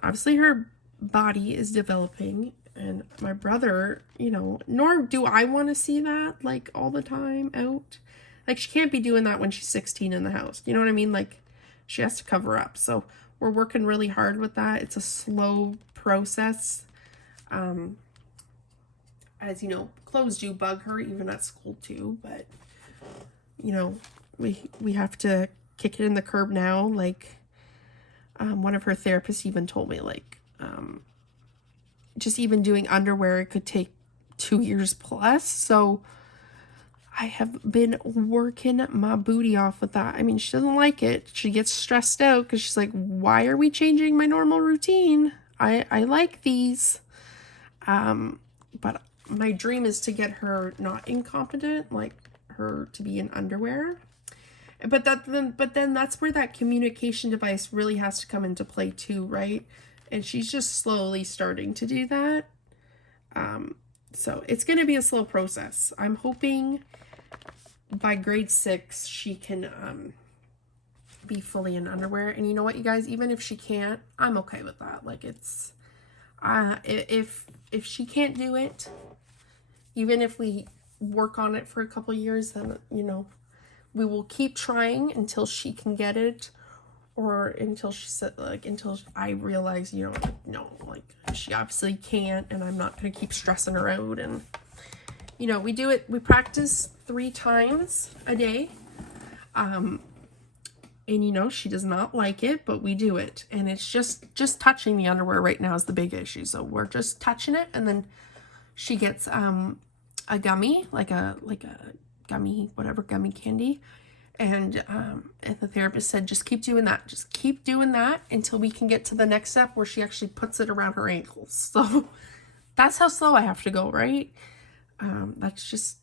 Obviously her body is developing, and my brother, you know, nor do I want to see that like all the time out. Like, she can't be doing that when she's 16 in the house. You know what I mean? Like, she has to cover up. So we're working really hard with that. It's a slow process. As you know, clothes do bug her even at school too, but you know, we have to kick it in the curb now. Like, one of her therapists even told me, like, just even doing underwear, it could take 2 years plus. So I have been working my booty off with that. I mean, she doesn't like it. She gets stressed out because she's like, why are we changing my normal routine? I like these. But my dream is to get her not incompetent, like her to be in underwear. But then that's where that communication device really has to come into play too, right? And she's just slowly starting to do that. So it's going to be a slow process. I'm hoping by grade 6 she can be fully in underwear. And you know what, you guys, even if she can't, I'm okay with that. Like, it's if she can't do it, even if we work on it for a couple years, then, you know, we will keep trying until she can get it, or until she said, like, until I realize, you know, like, no, like, she obviously can't, and I'm not going to keep stressing her out. And, you know, we do it, we practice 3 times a day. And, you know, she does not like it, but we do it. And it's just touching the underwear right now is the big issue. So we're just touching it, and then she gets a gummy, like a gummy, whatever, gummy candy. And the therapist said, just keep doing that. Just keep doing that until we can get to the next step where she actually puts it around her ankles. So that's how slow I have to go, right? That's just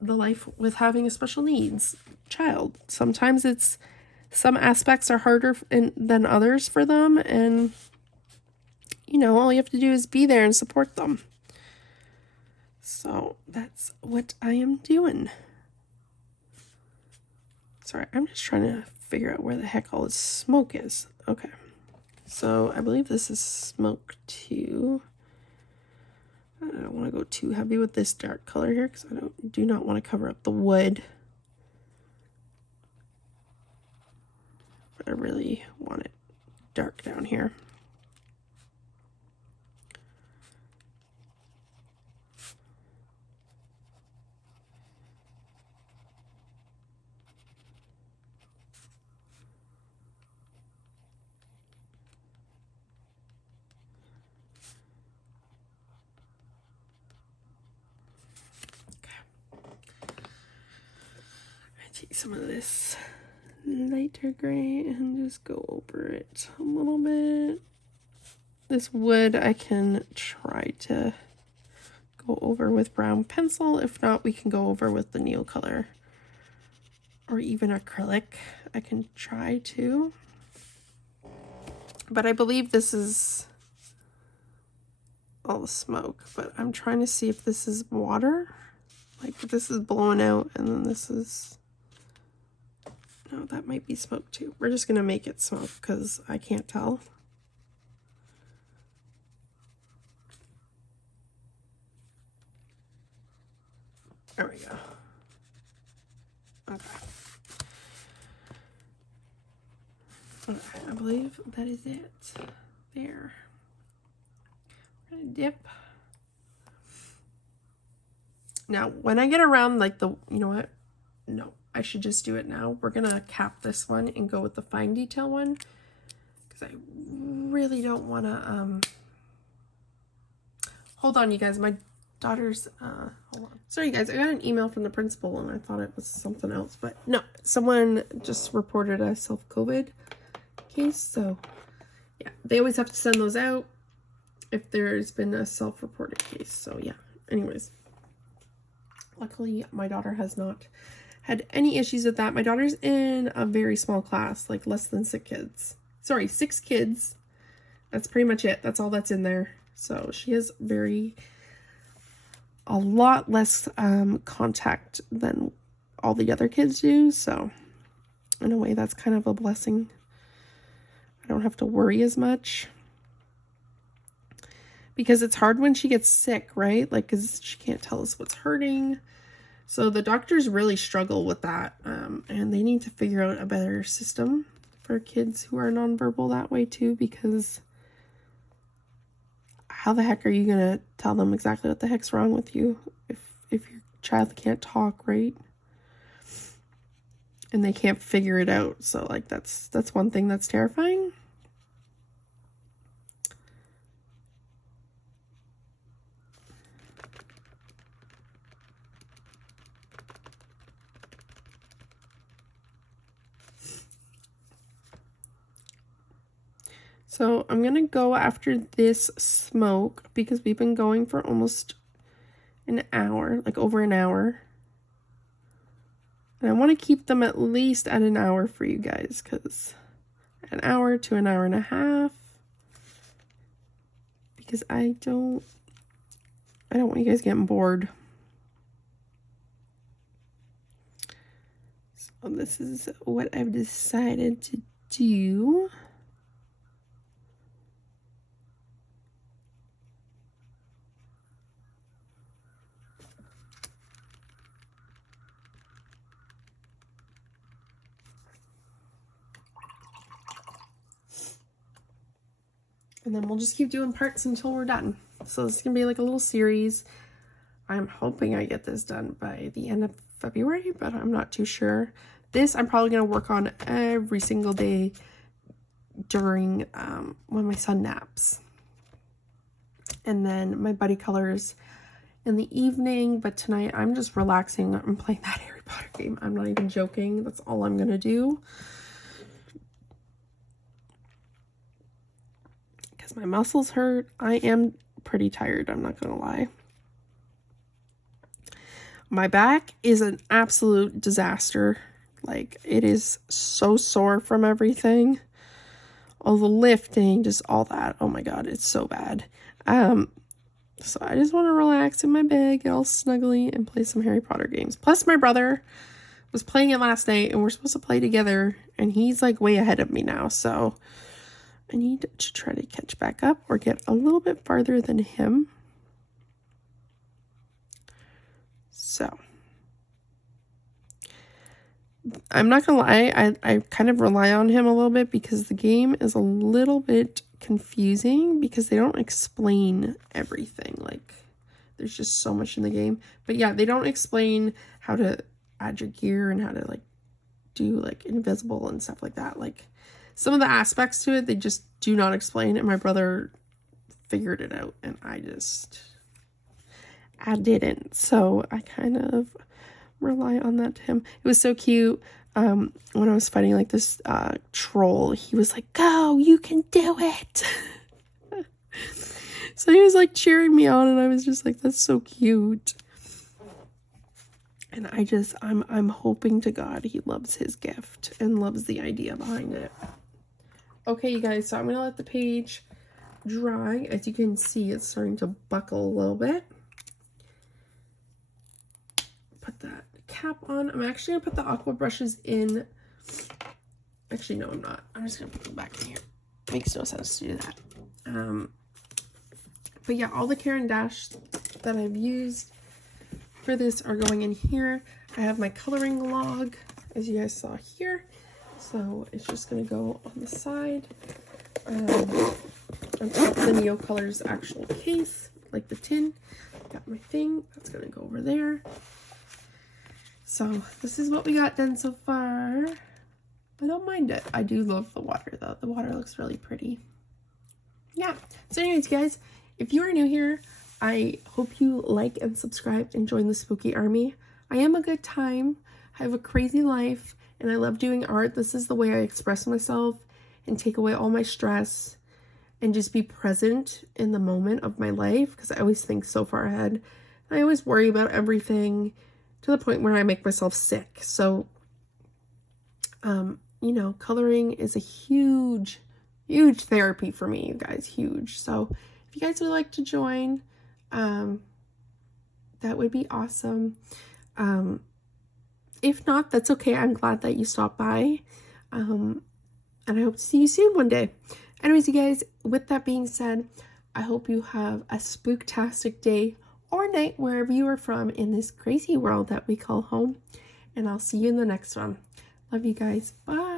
the life with having a special needs child. Sometimes some aspects are harder than others for them. And, you know, all you have to do is be there and support them. So that's what I am doing. Sorry, I'm just trying to figure out where the heck all this smoke is. Okay. So I believe this is smoke 2. I don't want to go too heavy with this dark color here because I do not want to cover up the wood. But I really want it dark down here. Take some of this lighter gray and just go over it a little bit. This wood I can try to go over with brown pencil. If not, we can go over with the neil color or even acrylic. I can try to. But I believe this is all the smoke, but I'm trying to see if this is water. Like, this is blowing out, and then this is... No, that might be smoke too. We're just going to make it smoke because I can't tell. There we go. Okay. Okay, I believe that is it. There. We're going to dip. Now, when I get around, like, the... You know what? No. I should just do it now. We're gonna cap this one and go with the fine detail one because I really don't want to hold on, you guys. My daughter's hold on. Sorry, guys, I got an email from the principal and I thought it was something else, but no, someone just reported a self-COVID case. So yeah, they always have to send those out if there's been a self-reported case. So yeah, anyways, luckily my daughter has not had any issues with that. My daughter's in a very small class, like less than 6 kids. Sorry, 6 kids. That's pretty much it. That's all that's in there. So she has a lot less contact than all the other kids do. So in a way, that's kind of a blessing. I don't have to worry as much. Because it's hard when she gets sick, right? Like, because she can't tell us what's hurting. So the doctors really struggle with that. And they need to figure out a better system for kids who are nonverbal that way too. Because how the heck are you going to tell them exactly what the heck's wrong with you if your child can't talk, right? And they can't figure it out. So, like, that's one thing that's terrifying. So I'm going to go after this smoke because we've been going for almost an hour, like over an hour. And I want to keep them at least at an hour for you guys because an hour to an hour and a half. Because I don't want you guys getting bored. So this is what I've decided to do. And then we'll just keep doing parts until we're done. So this is going to be like a little series. I'm hoping I get this done by the end of February, but I'm not too sure. This I'm probably going to work on every single day during when my son naps. And then my buddy colors in the evening, but tonight I'm just relaxing. I'm playing that Harry Potter game. I'm not even joking. That's all I'm going to do. My muscles hurt. I am pretty tired, I'm not gonna lie. My back is an absolute disaster. Like, it is so sore from everything. All the lifting, just all that. Oh my god, it's so bad. So I just want to relax in my bed, get all snuggly, and play some Harry Potter games. Plus, my brother was playing it last night, and we're supposed to play together, and he's like way ahead of me now, so I need to try to catch back up or get a little bit farther than him. So, I'm not gonna lie, I kind of rely on him a little bit because the game is a little bit confusing because they don't explain everything. Like, there's just so much in the game. But yeah, they don't explain how to add your gear and how to like do like invisible and stuff like that. Like, some of the aspects to it, they just do not explain. And my brother figured it out and I didn't. So I kind of rely on that to him. It was so cute. When I was fighting like this troll, he was like, "Go, you can do it." So he was like cheering me on and I was just like, that's so cute. And I'm hoping to God he loves his gift and loves the idea behind it. Okay, you guys, so I'm going to let the page dry. As you can see, it's starting to buckle a little bit. Put that cap on. I'm actually going to put the aqua brushes in. Actually, no, I'm not. I'm just going to put them back in here. Makes no sense to do that. But yeah, all the Karen Dash that I've used for this are going in here. I have my coloring log, as you guys saw here. So it's just going to go on the side. On top of the Neo Colors actual case, like the tin. Got my thing. That's going to go over there. So this is what we got done so far. I don't mind it. I do love the water though. The water looks really pretty. Yeah. So anyways, guys, if you are new here, I hope you like and subscribe and join the spooky army. I am a good time. I have a crazy life and I love doing art. This is the way I express myself and take away all my stress and just be present in the moment of my life because I always think so far ahead. I always worry about everything to the point where I make myself sick. So, you know, coloring is a huge, huge therapy for me, you guys, huge. So if you guys would like to join, that would be awesome. If not, that's okay. I'm glad that you stopped by. And I hope to see you soon one day. Anyways, you guys, with that being said, I hope you have a spooktastic day or night wherever you are from in this crazy world that we call home. And I'll see you in the next one. Love you guys. Bye.